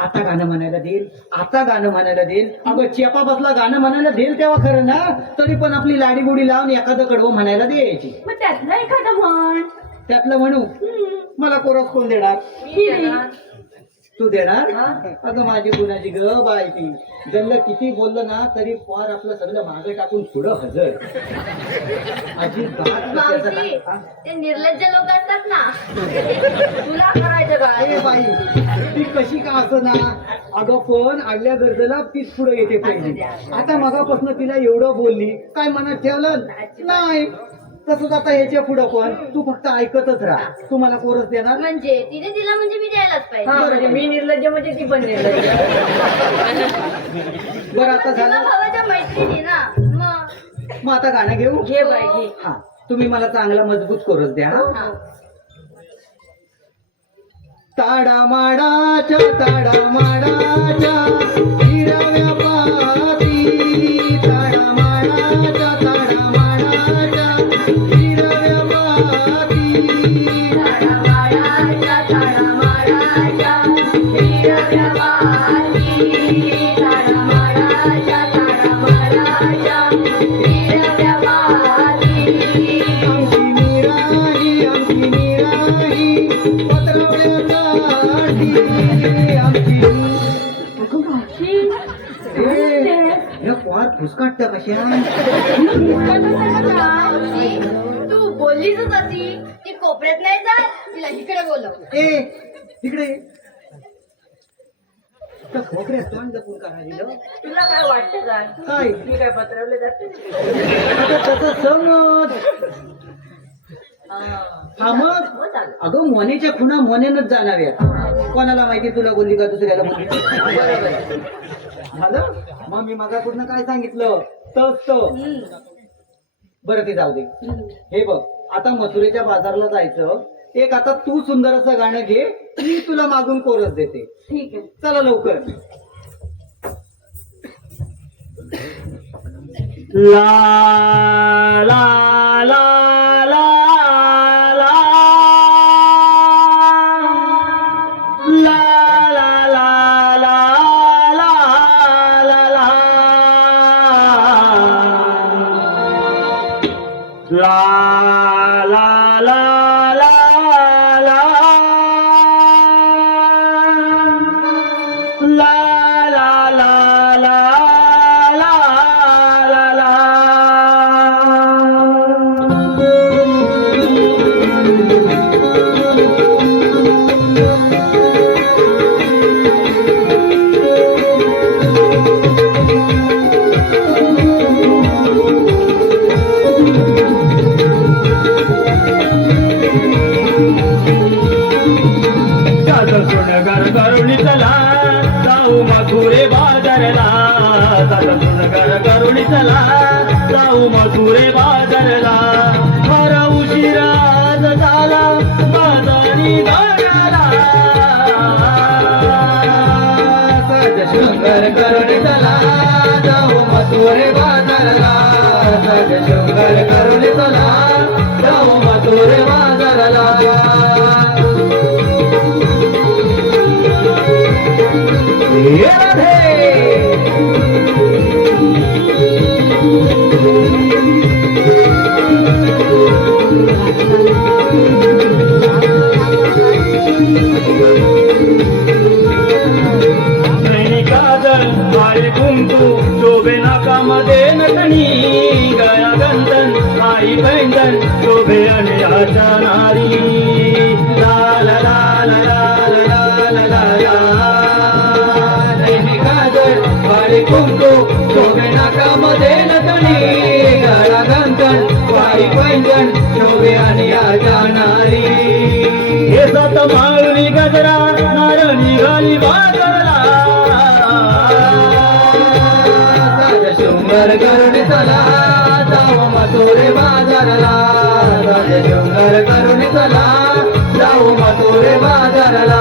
आता गाणं म्हणायला देईल, आता गाणं म्हणायला देईल. अगं चेपा बसला गाणं म्हणायला देईल तेव्हा खरं ना, तरी पण आपली लाडी बुडी लावून एखादं कडवं म्हणायला द्यायची. मग त्यातलं एखादं म्हण. त्यातलं म्हणू. मला कोरस कोण देणार? मी देणार. तू देणार? हा. अगं माझी गुणाची ग बाय ती. जल्ल किती बोललं ना तरी फार आपलं सगळं मागे टाकून पुढं हजर. अजिबात मावशी ते निर्लज्ज लोक असतात ना. तुला करायचं का? अरे बाई ती कशी का असं ना, अगं पण आडल्या गरजेला तीच पुढे येते पहिली. आता मगापासून तिला एवढं बोलली, काय मनात ठेवलं नाही. तसंच आता ह्याच्या पुढं पण तू फक्त ऐकतच राहा. तू मला कोरस देणार? म्हणजे तिने दिला म्हणजे मी द्यायलाच हा, पाहिजे. म्हणजे मी निर्लज्ज म्हणजे ती पण निर्लज्ज. बरं आता तुला झालं. भावाच्या मैत्रिणी ना मग. मग आता गाणं घेऊ. घे बाई घे. हा तुम्ही मला चांगला मजबूत कोरस द्या. हा. ताडामाडाच्या हिरव्या पाती, ताडामाडाच्या हिरव्या पाती. आमची निराही पत्रावळ्याच्या आमची. अगं मावशी, या पोहात फुसकाटतं कशा? मावशी, तू बोललीच अशी ती कोपऱ्यात नाही जात, तिला इकडे बोलव. ए इकडे ये. त्या खोकऱ्यात तोंड जपून करायला तुला काय वाटतं का? काय? मी काय पत्रवले जाते? आता तसं समज. हा मग हो चालेल. अगं मोनेच्या खुणा मोनेनच जाणाव्या. कोणाला माहिती तुला बोलली का दुसऱ्याला बोलली? बरोबर. झालं. मग मी मागापूर्ण काय सांगितलं तस बरं ते जाऊ दे. हे बघ आता मथुरेच्या बाजारला जायचं. एक आता तू सुंदर असं गाणं घे, मी तुला मागून कोरस देते. ठीक आहे. चला लवकर. ला ला ला ला ला ला ला ला ला ला ला ला ला ला करुणी चला जाऊ मथुरे बाजारला. करुणी चला जाऊ मथुरे बाजारला. फार उशिरा आज झाला बाजारी गाण्याला. शंकर करुणी चला जाऊ मथुरे बाजारला. शंकर करुणी चला जाऊ मथुरे बाजारला. काजल माळे कुंकू शोभे नाकामध्ये नटणी. गळा गंधन आई पैंजन शोभे आणि आशा नारी. ला ला ला ला ला ला ला ला. काजल माळे कुंकू शोभे नाकामध्ये नटणी. गळा गंधन आई पैंजन शोभे आणि आशा नारी. हे सात माळणी गजरा नार निघाली बाजारला. शृंगार करुणी चला जाऊ मथुरे बाजारला. शृंगार करुणी चला जाऊ मथुरे बाजारला.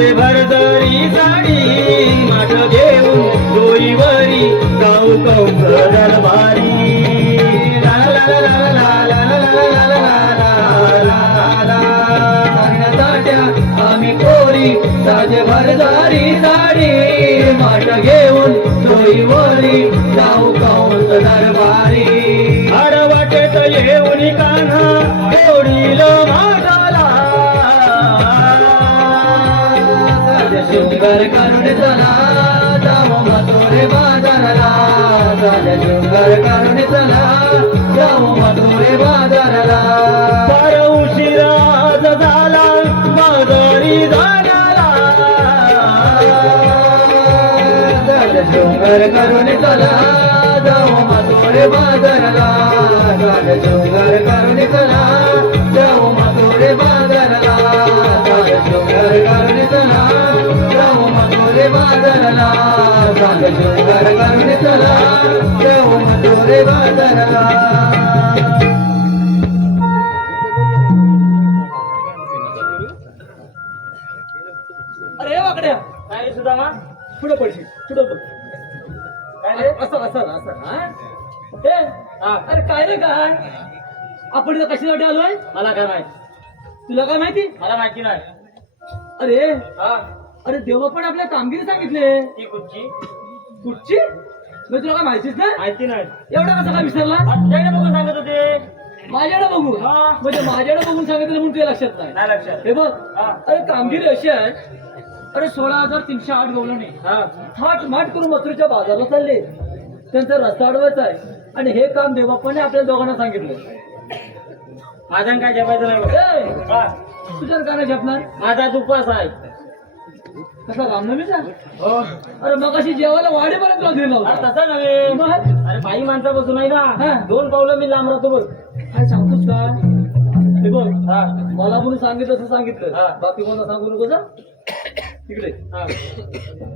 साजे भरदरी साडी माठ घेऊन डोईवरी जाऊ कंस दरबारी ला ला ला ला ला ला ला ला ला ला ला आम्ही कोरी साजे भरदारी साडी माठ घेऊन डोईवरी जाऊ कंस दरबारी हर वाटेत येऊन कान्हा ओढील माझाला साजे शृंगार करून चला जाऊ मथुरे बाजारला साजे शृंगार करून चला जाऊ मथुरे बाजारला फार उशिरा आज झाला बाजारी जाणारा साजे शृंगार करून चला जाऊ मथुरे बाजारला साजे शृंगार करून चला जाऊ मथुरे बाजारला साजे शृंगार करून चला जाऊ मथुरे बाजारला साजे शृंगार करून चला जाऊ मथुरे बाजारला अरे वाकड्या काय रे सुदामा पुढे पडशील पुढे पड काय रे असं असं असं हा ए, अरे काय रे काय आपण इथं कशासाठी आलोय मला काय माहित तुला काय माहिती मला माहिती नाही अरे हा अरे देवा पण आपल्या कामगिरी सांगितले ती कुठची कुठची मी तुला काय माहितीच नाही माहिती नाही एवढा कसा काय विसरला तुझ्याकडे बघून सांगत होते माझ्याकडे बघून हा. म्हणजे माझ्याकडे बघून सांगितलं म्हणून तुझ्या लक्षात नाही नाही लक्षात हे बघ हा. अरे कामगिरी अशी आहे अरे 16,308 गवळणी हा थाट माट करून मथुरेच्या बाजारला चालले त्यांचा रस्ता अडवायचा आहे आणि हे काम देवाप्पाने आपल्या दोघांना सांगितलं माझा काय जपायचं नाही बघ. ए, हा. तुझ्या का नाही झेपणार माझा आज उपवास आहे कसा रामनवमीचा हो अरे मग अशी जेवायला वाढेपर्यंत तुला दिला अरे होता तसं नव्हे मग? अरे बाई माणसापासून आहे हा. ना 2 पावलं मी लांब राहतो बघ काय सांगतोस का हे बघ हा मला म्हणून सांगितलं असं सांगितलं हा. बाकी कोणाला सांगू नको जा तिकडे हा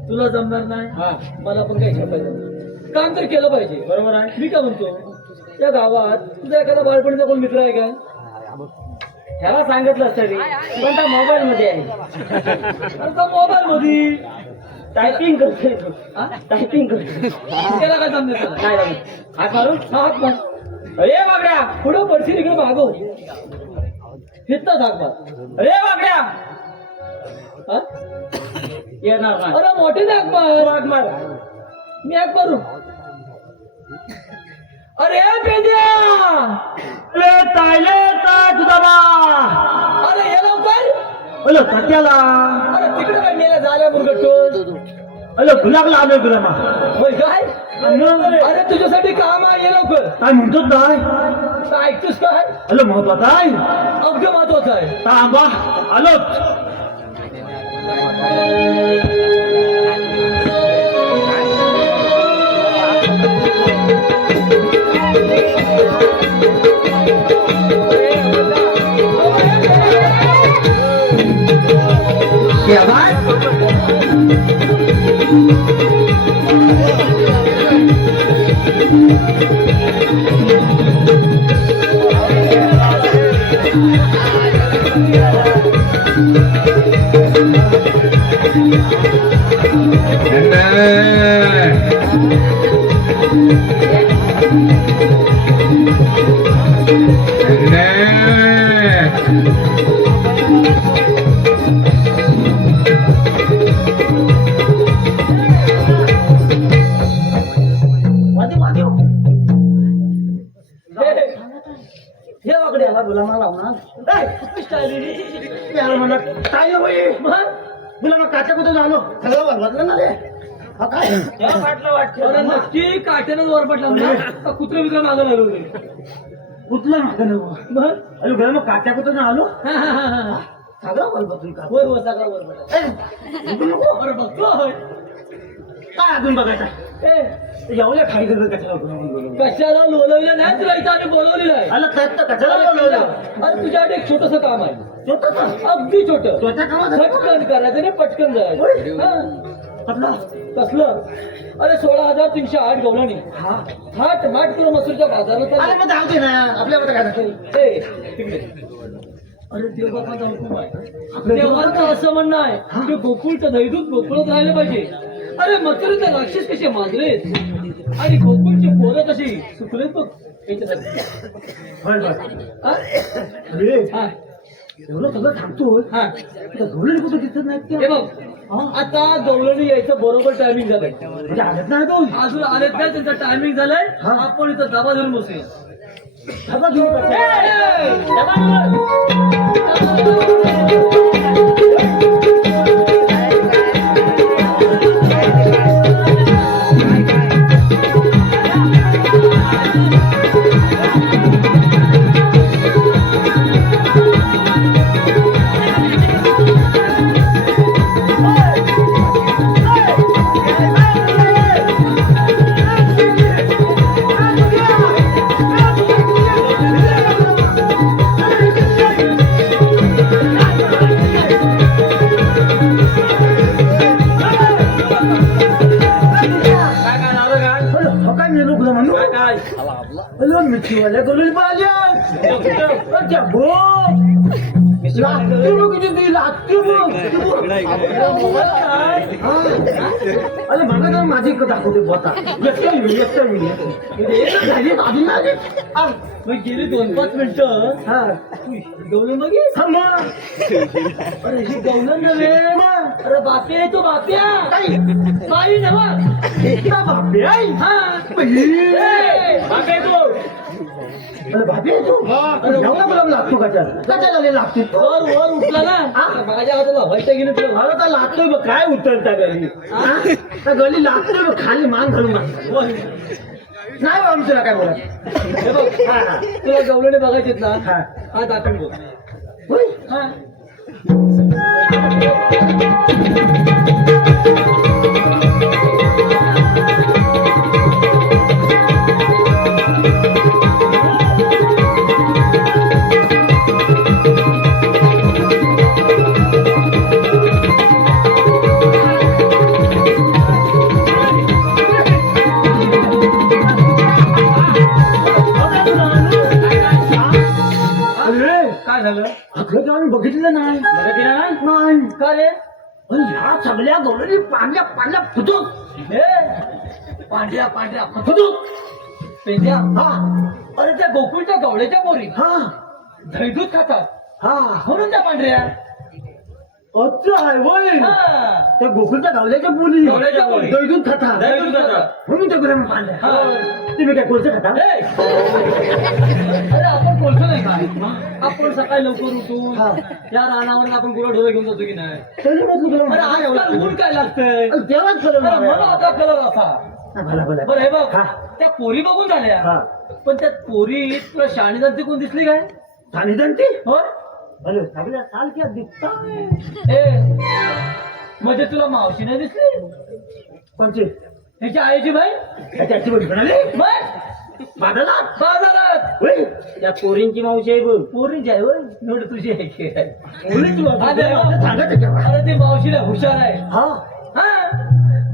तुला जमणार नाही हा मला पण काही झेपायचं काम तर केलं पाहिजे बरोबर आहे मी काय म्हणतो या गावात तुझा एखादा बालपणीचा कोण मित्र आहे का ह्याला सांगितलं तरी पण त्या मोबाईल मध्ये आहे अरे का मोबाईल मध्ये टायपिंग करतोय तो. हा? टायपिंग करतोय त्याला काय समजत नाही. काय लागेल हात मारून हात मार अरे वागड्या पुढं पडशील इकडे मागव हितच हात मार अरे वागड्या हा? येणार नाही अरे मोठे हाक मार वाघ मार मी हाक मारू अरे पेद्या ले तायले ताय तुझा बा अरे ये लवकर अलो तात्याला अरे तिकडे काय मेला झाल्या मुरगटून अलो गुलाबला आलोय गुलामा होय काय अरे तुझ्यासाठी काम आहे ये लवकर काय म्हणतो काय काय ऐकतोस काय अलो महत्वाचा आहे अगदी महत्वाचं आहे थांबा आलोच हे वाकड्याला गुलामा लावणार याला म्हणा काय होई तुला मग काच्या कुठं झालो सगळं बदललं ना रे हा काय वाटलं अरे वाटलं नक्की काट्यानं वर पडला ना कुत्रे मित्र मागं लागलो होते कुठलं मागं अरे घर मग काच्या कुठं आलो सगळं बदलून का होय हो सगळा वर पडला अरे बघतोय काय अजून बघायचं ए, एवढ्या खाई करत कशाला बोलवलं? कशाला बोलवलं नाही तुला इथं आम्ही बोलवलेलं आहे आलं त्यात तर कशाला बोलवलं अरे तुझ्याकडे एक छोटस काम आहे छोटंसं. अगदी छोट छोट्या कामासाठी? पटकन करायचं आणि पटकन जायचं हा. आपलं कसलं अरे 16,308 गवळणी थाट माट करून मसूरच्या बाजारला अरे चालले. मग जाऊ दे ना आपल्याकडे काय झालं? ए, तिकडे अरे देवबापाचा हुकूम आहे. देवाचं असं म्हणणं आहे की गोकुळचं दैदूत गोकुळात राहिले पाहिजे. अरे मथुरेचे राक्षस कसे माजलेत आणि गोकुळची पोरं कशी सुकलेत बघ याच्यासाठी. हा? हा. एवढं सगळं थांबतोय हा. गवळणी कुठं दिसत नाहीत हे ते? बघ आता गवळणी यायचं बरोबर टायमिंग झालंय. म्हणजे आलेत नाही तो अजून आलेत नाही, त्यांचा टायमिंग झालाय. हा. आपण इथं दाबा धरून बसूया. डबा घेऊन बसा. काय काय नाव काय? हो काय मेनू तुला म्हणू काय काय? अरे मिठीवाल्या गवळणी पाहिजे लागते बघ किती लागते बघ. अरे मला तर माझी दाखवते बता मग गेली 2-5 मिनिटं गवलन बघित. अरे ही गवलन नव्हे. अरे बाप्या आहे तो बाप्या. बाई नवा. बापे आई हा. ए, बाप्या आहे तो. अरे बापे तू एवढा मला लागतो का झाले लागते वर उठला ना. माझ्या हाताला व्हायचं गेलं तुला. मला तर लागतोय बघ काय उतरता गली त्या गली लागतोय बघ खाली मान घालून नाही बा आमच्याला काय बोला हे बघ तुला गवलने बघायचेत ना. हा दाखवून बघ. होय हा. काय झालं? अगं आम्ही बघितलं नाही बरं दिला ना. नाही का रे? पण ह्या सगळ्या गवळणी पांढऱ्या पांढऱ्या फुटूक हे पांढऱ्या पांढऱ्या फुटूक पेंड्या. हा अरे त्या गोकुळच्या गवळ्याच्या पोरी हा दैदूत खातात हा म्हणून त्या पांढऱ्या. अच्छा आहे होय हा. त्या गोकुळच्या गावल्याच्या मुली गवळ्याच्या मुली. दैदूत खाता दैदूत खातात. म्हणून त्या गुलाम पांढऱ्या हा. तुम्ही काय कोणतं खाता हे. अरे आपण बोलतो नाही का? आपण सकाळी लवकर उठून हा. या रानावर आपण गुरं ढोरं घेऊन जातो की नाही. तरी मग तुला अरे आजकाल ऊन काय लागतंय. तेव्हाच अरे कलर म्हणून आपला कलर असा. भला भला बरं हे बघ हा. त्या पोरी बघून हा. झाल्या. पण त्या पोरी तुला शाणी जाती कोण दिसली काय? आणि जनती होय. अरे सगळ्या साल क्या दिसता ए म्हणजे तुला मावशी नाही दिसली? कोणची ह्याची आईची बाई त्याची बघ म्हणाले बाय बाजारात बाजारात. होय त्या पोरींची मावशी आहे बघ. पोरींची आहे होय. एवढं तुझी आहे की काय? बोलली तू हा, दे. सांगायचं केव्हा अरे ती मावशीला हुशार आहे. हा हा.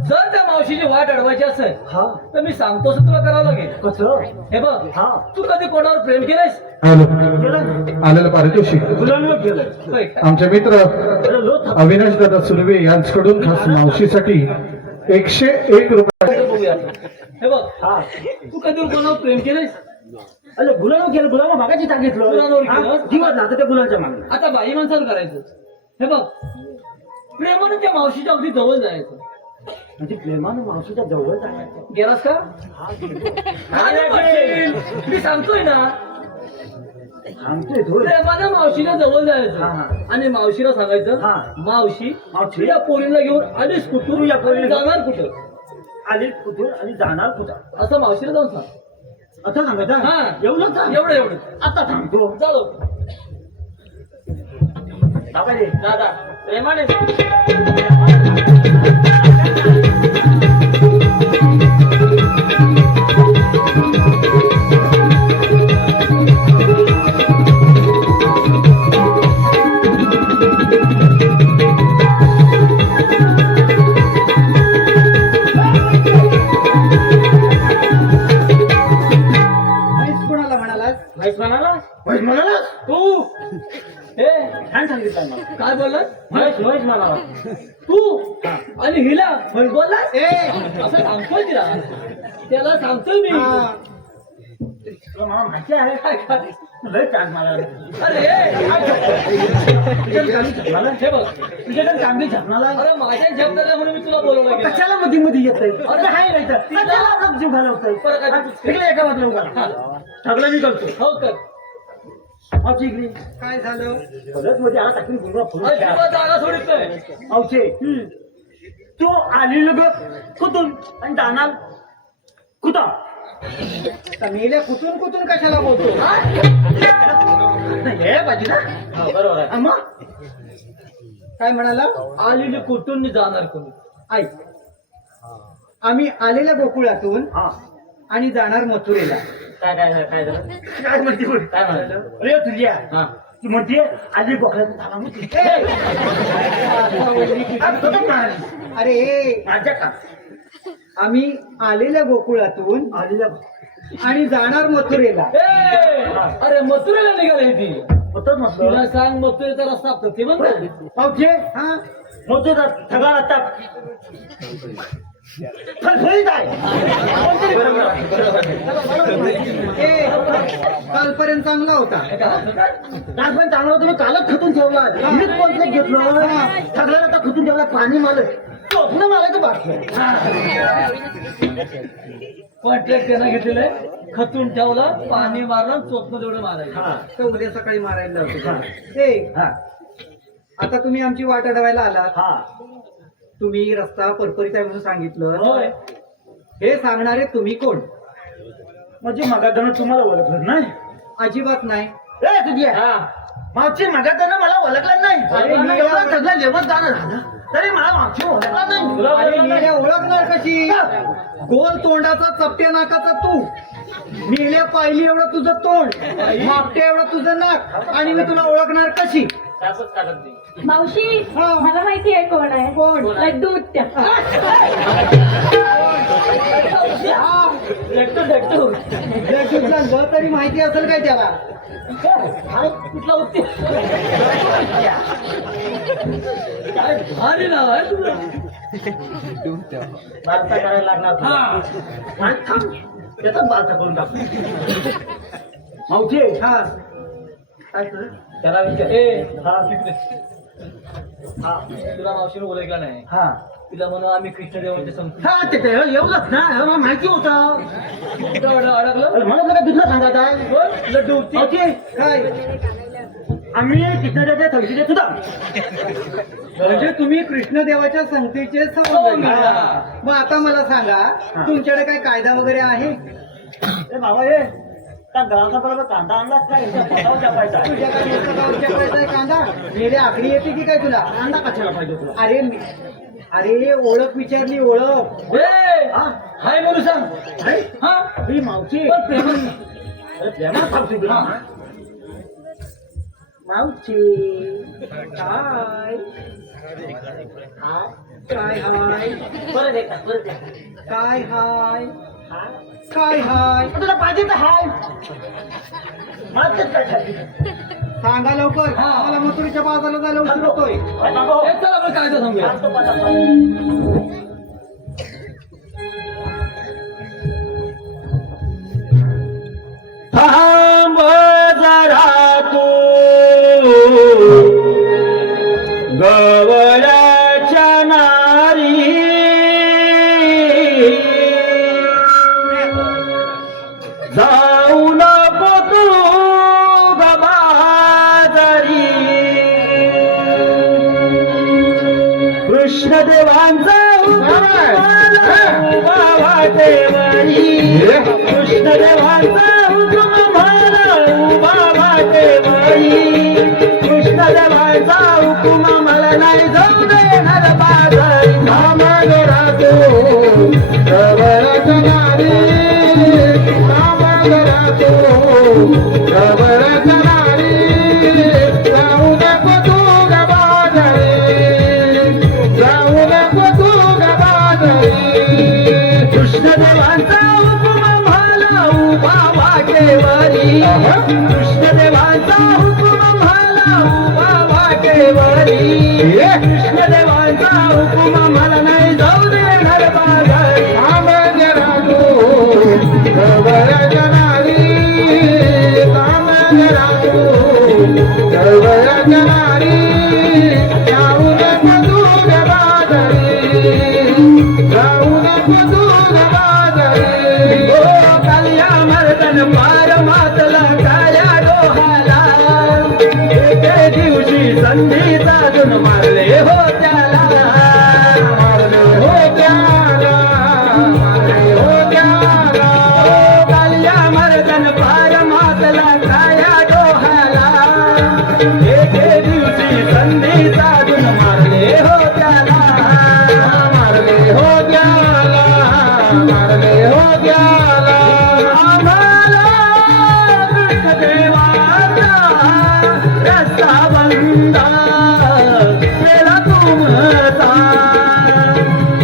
जर त्या मावशीची वाट अडवायची असेल हा तर मी सांगतो असं तुला करावं लागेल. कसं हे बघ हा तू कधी कोणावर प्रेम केलंयस? केलं आलेलं पारितोषिक गुलामीवर केलं होय का? आमचे मित्र अरे लो थांब. अविनाश दादा सुर्वे यांच्याकडून खास मावशीसाठी 101 रुपये. आता बघूया. हे बघ हा तू कधी कोणावर प्रेम केलंयस? अरे गुलाम केलं गुलामा मागाची सांगितलं गुलामावर केलं? हा, जीवात ना आता त्या गुलामच्या मागणी आता बाई माणसावर करायचं. हे बघ प्रेमानं त्या मावशीच्या अगदी जवळ जायचं. म्हणजे प्रेमानं मावशीच्या जवळ जायचं गेलास का? अरे पाटील, मी सांगतोय ना सांगतोय थोडं प्रेमानं मावशीच्या जवळ जायचं हा, हा. आणि मावशीला सांगायचं हा. मावशी मावशी. या पोरीला घेऊन आलीस कुठून या पोरीला- जाणार कुठं आली कुठून आणि जाणार कुठं असं मावशीला जाऊन सांग. असं सांगायचं हा. एवढं सांग एवढं आता सांगतो चालो बाबाजी दादा प्रेमाने कोणाला म्हणालास? माहित म्हणाला म्हणाला तू हे सांगितलं मला. काय बोललास महेश महेश मला तू आणि हिला बोलला असं सांगतोय तिला त्याला सांगतोय मी मला माहिती आहे काय काय लय चांग मला अरे मला हे बघ तुझ्याकडे चांगली झकणाला अरे माझ्या झेपणाऱ्या म्हणून मी तुला बोलवलं गेलं. कशाला मध्ये मध्ये येत अरे हाय नाही तर कशाला आपला जीव घालवतोय बरं काय इकडे एका बाजूला उभा राहा. सगळं मी करतो हो कर मावशी इकडे काय झालं परत मध्ये आला टाकून गुरुवा फुलं अजिबात जागा सोडित नाही मावशे तू आली ग कुठून आणि जाणार कुठं मेल्या कुठून कुठून कशाला बोलतो हे पाहिजे ना बरोबर आहे मग काय म्हणाला आलेली कुठून मी जाणार कोणी ऐक आम्ही आलेल्या गोकुळातून हा आणि जाणार मथुरेला. काय काय काय काय झालं काय म्हणते बोल काय म्हणालं अरे तुझ्या हा ती म्हणते आली बोकड्याचं झाला म्हणते अरे माझ्या का आम्ही आलेल्या गोकुळातून आलीला आणि जाणार मथुरेला. ए, अरे मथुरेला निघाले ती होतच तिला म्हटलं सांग मथुरेचा रस्ता ते म्हणतो पावचे हा मोठे सगळा रस्ता फळफळीत आहे ए कालपर्यंत चांगला होता. आज पण चांगला होतं मी कालच खतून ठेवला मीच कोणतं घेतलं सगळ्या रस्ता खतून ठेवला पाणी मारलं चोपणं मारायचं बाकी कॉन्ट्रॅक्ट त्यांना घेतलेलं आहे खतून ठेवलं पाणी मारलं चोपणं तेवढं मारायचं हा तर उद्या सकाळी मारायला लावतो. ए हा आता तुम्ही आमची वाट अडवायला आलात. हा तुम्ही रस्ता परपरीत आहे म्हणून सांगितलं. होय हे सांगणारे तुम्ही कोण? म्हणजे मगाधरण तुम्हाला ओळखलं नाही अजिबात नाही. ए तुझ्या हा मागची मगाधरण मला ओळखलं नाही अरे, मी मी एवढं सगळं लेवत जाणं झालं तरी मला मागची ओळखला नाही तुला अरे ओळखलं नाही? मेल्या ओळखणार कशी? गोल तोंडाचा चपट्या नाकाचा तू. मेल्या पाहिली एवढं तुझं तोंड मागट्या एवढं तुझं नाक आणि मी तुला ओळखणार कशी? त्यातच काढत नाही. मावशी हा. मला माहिती आहे कोण आहे कोण? लड्डू उत्त्या लट्टू लट्टू जगदीशला ल तरी माहिती असेल काय त्याला? कुठला उत्ती काय भारी नाव आहे तुझं बारसा करायला लागणार तुला. हा आणि थांब त्याचाच बारसा करून टाकू मावशी हा काय कर त्याला विचार ए हा हा तुला मावशीने ओळखला नाही हा तिला म्हणून आम्ही कृष्णदेवांचे संत हा ते एवढंच ना हे मला माहिती होतं अडकलं अरे मला तुला दुसरं सांगायचं आहे लड्डू उत्ती मावशी काय आम्ही कृष्णाच्या थडशीचे सुद्धा म्हणजे तुम्ही कृष्णदेवाच्या संगतीचे संबंध. हा. मग आता मला सांगा तुमच्याकडे काय कायदा वगैरे आहे? ए बाबा ये त्या घराचा बरोबर कांदा आणलाच काय पटाव जपायचा आहे. तुझ्या काय नुसतं गावच्या पैसा कांदा मेले आखरी येते की काय तुला? कांदा कशाला पाहिजे तुला अरे अरे ओळख विचारली ओळख. ए हा हाय म्हणून सांग अरे हा ही मावशी पण प्रेमाने. अरे प्रेमात सांगतो तुला मावशी काय हा काय हाय परत एकदा परत एकदा. काय हाय हा काय हाय तुला पाहिजे तर हाय माझंच काय खाली सांगा लवकर. हा. मला मथुरीच्या बाजारला जायला उशीर होतोय. ए, चल आपण कायदा सांगूया थांब जरा तू गवळ्याच्या नारी जाऊ नको तू गबाजारी कृष्णदेवांचा वाटेवरी कृष्णदेवांचा हुकुम मला उभा वाटेवरी कृष्णदेवांचा हुकुम मला नाही जाऊ देणार बाजारी थांब जरा तू गवळ्याच्या नारी थांब जरा तू गवळ्याच्या नारी जाऊ नको तू गबाजारी जाऊ नको तू गबाजारी कृष्णदेवांचा हुकुम मला उभा वाटेवरी कृष्णदेवांचा हुकुम मला उभा वाटेवरी बदून बाजारी ओ काल्या मर्दन पार मातला काळ्या डोहाला एके दिवशी संधी साधून मारले हो त्याला मारले हो त्याला मारले हो त्याला ओ काल्या मर्दन पार मातला काळ्या डोहाला एके दिवशी संधी साधून मारले हो त्याला मारले हो त्याला मारले हो त्याला आम्हाला देवाचा रस्ता बंदा केला तुमचा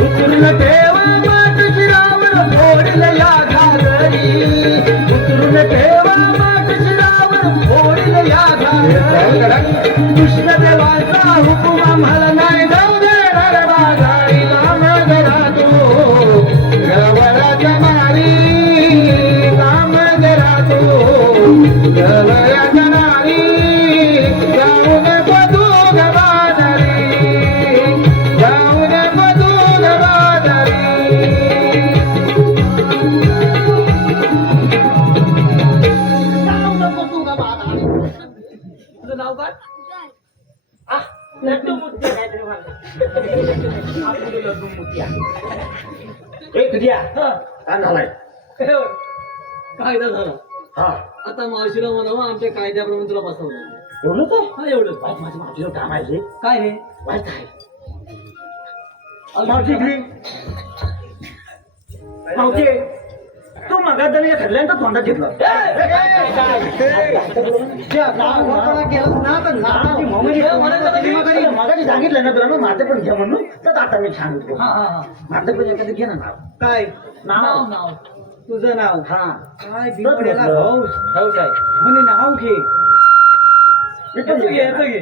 उतरून ठेव मात शिरावर फोडल या घागरी उतरून ठेव मात शिरावर फोडल या घागरी कृष्ण देवाचा हुकुम आम्हाला नाही जाऊ देणार बाजारी काम जरा तू गवळ्याच्या मारी काम जरा तू गवळ्याच्या मारी जाऊन बदून बाजारी जाऊन बदून बाजारी तुझं नाव काय? लड्डू मुद्दे काहीतरी म्हणतात. आपण लड्डू मुद्द्या. एक द्या काय झालाय कायदा झाला हा आता मावशीला म्हणावं आमच्या कायद्याप्रमाणे तुला बसवलं एवढंच आहे हा एवढंच माझ्या मावशीचं काम आहे हे. काय हे माहित आहे मावशी इकडे. मावशी तू मगा तरी ठरल्यानंतर तोंडात घेतलं मगाशी सांगितलं ना तुला माझं पण घ्या म्हणून तर आता मी सांगितलं हा हा हा माझं पण एखादं घे ना नाव काय नाव नाव तुझं नाव हा काय बिनपड्याला हौस आहे म्हणे नाव घे याचं घे, याचं घे.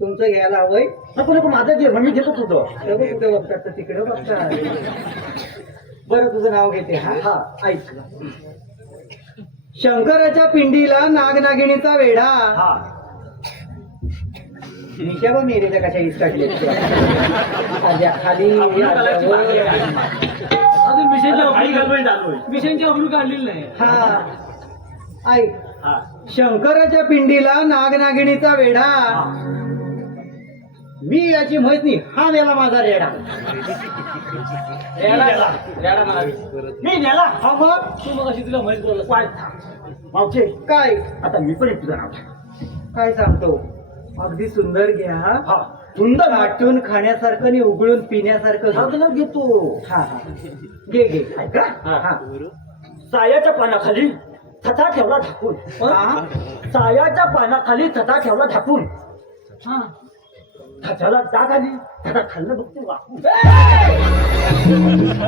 तुमचं घ्यायला हवंय नको नको माझं घे मी घेतो तुझं कुठे बघतात तर तिकडे बघतात बरं तुझं नाव घेते हा हा ऐक शंकराच्या पिंडीला नागनागिणीचा वेढा हा निशा बघ मेरेच्या कशा इस्टाटले खाली मिशनची अब्रू काढलेली नाही हा ऐक शंकराच्या पिंडीला नागनागिणीचा वेढा मी याची माहित नाही हा मेला माझा रेडा मी नेला हा मग तू मग अशी तुला माहित बोलला मावचे काय आता मी पण एक तुझं नाव काय सांगतो अगदी सुंदर घ्या हा सुंदर वाटून खाण्यासारखं आणि उघडून पिण्यासारखं घे. तुला घेतो हा हा घे घे ऐका हा सायाच्या पानाखाली छता ठेवला झाकून हा सायाच्या पानाखाली छता ठेवला झाकून हा छताला डाग आली छता खाल्लं बघते वाकून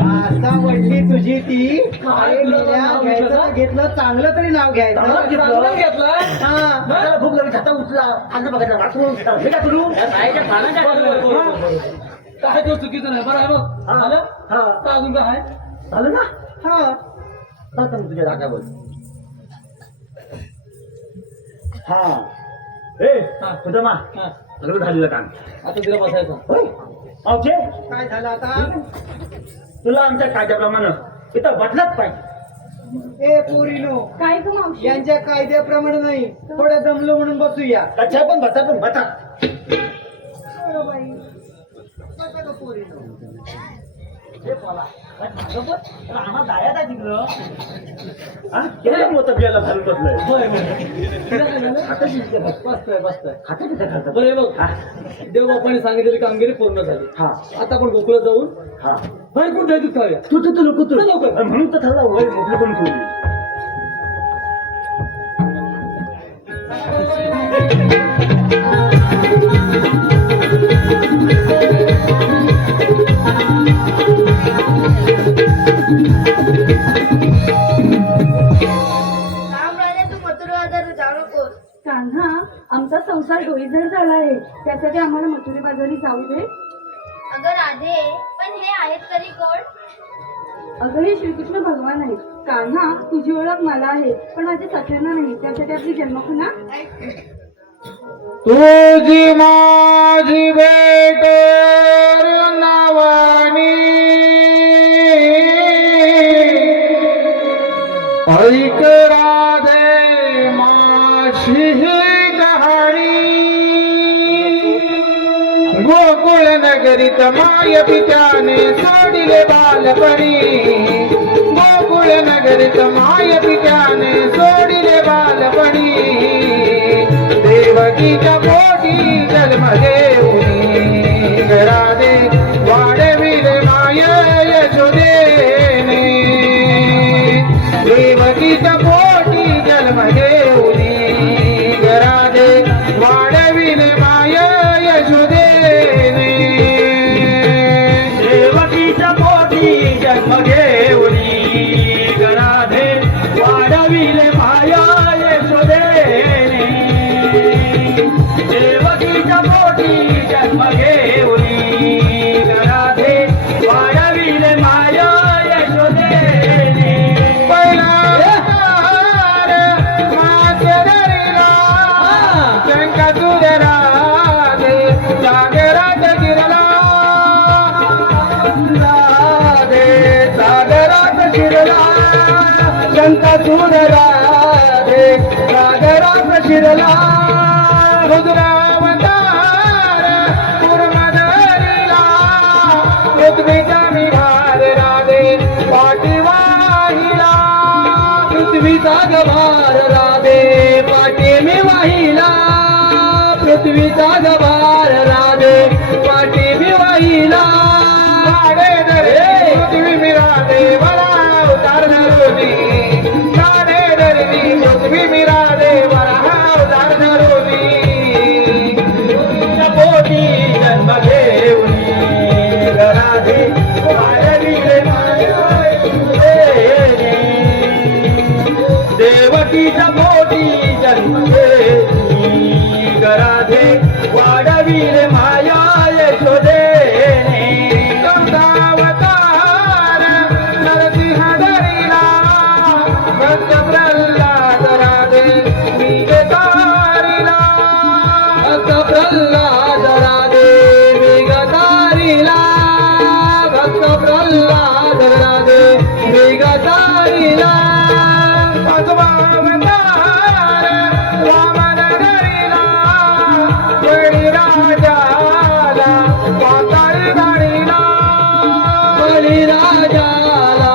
आता वडली तुझी ती काय लिहिल्या, घ्यायचं घेतलं चांगलं तरी नाव घ्यायचं चांगलं घेतलं. हा त्याला भूक लागली छता उचला खाल्लं बघायला वाकून हे का करू काय तो चुकीचं नाही बरं आहे बघ हा झालं? हा आता अजून काय आहे? झालं ना हा आता मी तुझ्या जागावर हा ए हा. तुझं मा हा. सगळं झालेलं काम आता तिला बसायचं होय मावशे काय झालं आता तुला आमच्या कायद्याप्रमाणे इथं बदलत पाहिजे ए पोरीनो काय ग मावशी यांच्या कायद्याप्रमाणे नाही थोडं दमलो म्हणून बसूया कच्चा पण बता बाई बसा गं पोरीनो. हे बोला आम्हाला जायचं आहे तिकडं हा केलं मोठं बियाला घालून बसलंय होय होय तिला काय झालं? बसतोय बसतोय खाता किती खातं बरं हे बघ देवबापाने सांगितलेली कामगिरी पूर्ण झाली हा आता आपण गोकुळात जाऊन हा बाहेर कुठे दूध खाऊया तू नको तू चल लवकर. म्हणून तर ठरला वय मोकळं पण ठेवली राम राजा तू मथुरा बाजारात जाऊ नकोस. कान्हा आमचा संसार डोईजड झाला आहे त्यासाठी आम्हाला मथुरे बाजारी जाऊ दे अगं राधे पण हे आहेत तरी कोण? अगं हे श्रीकृष्ण भगवान आहेत कान्हा तुझी ओळख मला आहे पण माझे सख्यांना नाही त्यासाठी आपली जन्मखुना तुझी माझी भेट नावानी माय पित्याने सोडिले बालपणी गोकुळ नगरीत माय पित्याने सोडिले बालपणी देवकीच्या पोटी जन्म देऊनी घरादे वाढविले माय यशोदेने देवकीच्या पोटी जन्म देऊनी घरादे वाढविले माय यशोदेने देवकीच्या पोटी जन्म घेऊनी गणाधे वाढविले माया यशोदेने देवकीच्या पोटी जन्म घेऊनी गणाधे वाढविले माया यशोदेने पहिला अवतार मातेरीला शंकासुरला दे सागरात गिरला दे सागरात शिरला शंकासुरला दे सागरात शिरला रुद्रावतार कुर्मधरीला पृथ्वीचा विभार राधे पाठी वाहिला पृथ्वीचा गभार राधे पाठी मी वाहिला पृथ्वीचा गभार राधे पाठी मी वाहिला गाडे दरे पृथ्वी मी राधे मला अवतार धरोनी गाडे दरे पृथ्वी मी राधे मला अवतार धरोनी पोटी जन्म घेऊनी गणाधे वाढविले माया यशोदेने देवकीच्या पोटी जन्म घेऊनी गणाधे वाढविले माया यशोदेने अवतार नरसिंह धरिला भक्त प्रल्हाद राधे मी गतारिला भक्त प्रल्हाद राधे मी गतारिला भक्त प्रल्हाद राधे मी गतारिला पाचवा अवतार वामन धरिला बळीराजाला पाताळी धाडिला बळीराजाला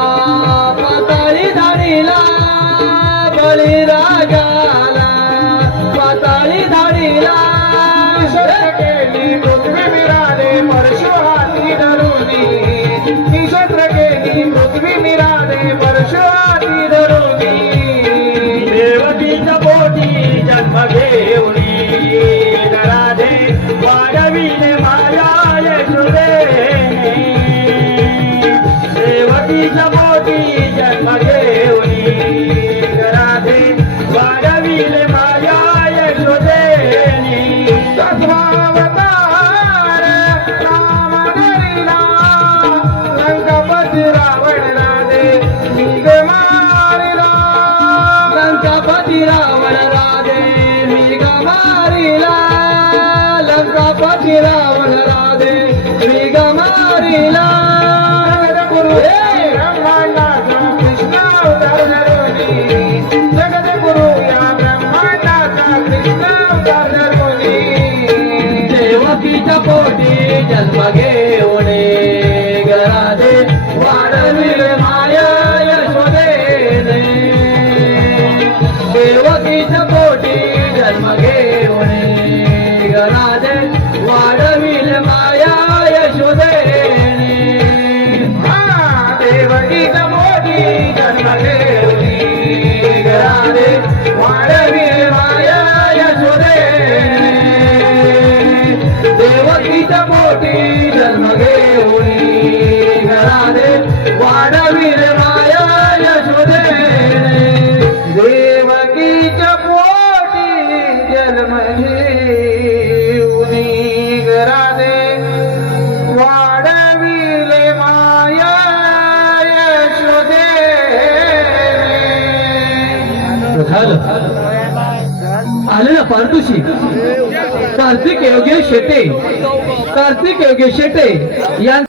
पाताळी धाडिला बळीराजाला पाताळी धाडिला केली पृथ्वी मिराले परशु हाती धरुनी निशस्त्र केली पृथ्वी मिराले परशु हाती धरुनी देवकीच्या पोटी जन्म घेऊनी गणाधे वाढविले माया यशोदेने देवकीच्या पोटी जन्म घेऊनी गणाधे वाढविले माया यशोदेने तत्वावतार राम धरिला लंकापती रावण राधे मिग मारिला लंकापती रावण राधे मिग मारिला लंकापती रावण राधे मिग मारिला जगद्गुरु हे ब्रह्मांडाचा कृष्ण अवतार धरुनी जगद्गुरु या ब्रह्मांडाचा कृष्ण अवतार धरुनी देवकीच्या पोटी जन्म घेऊनी गणाधे वाढविले माया यशोदेने देवकीच्या पोटी जन्म घेऊनी गणाधे वाढविले माया यशोदेने देवकीच्या पोटी जन्म घेऊनी गणाधे वाढविले माया यशोदेने देवकीच्या पोटी जन्म घेऊनी घरादे वाढविले माया यशोदेने देवकीच्या पोटी जन्म घेऊनी घरादे वाढविले माया यशोदेने झालं आलं ना पारतोषी कार्तिक योगेश शेटे या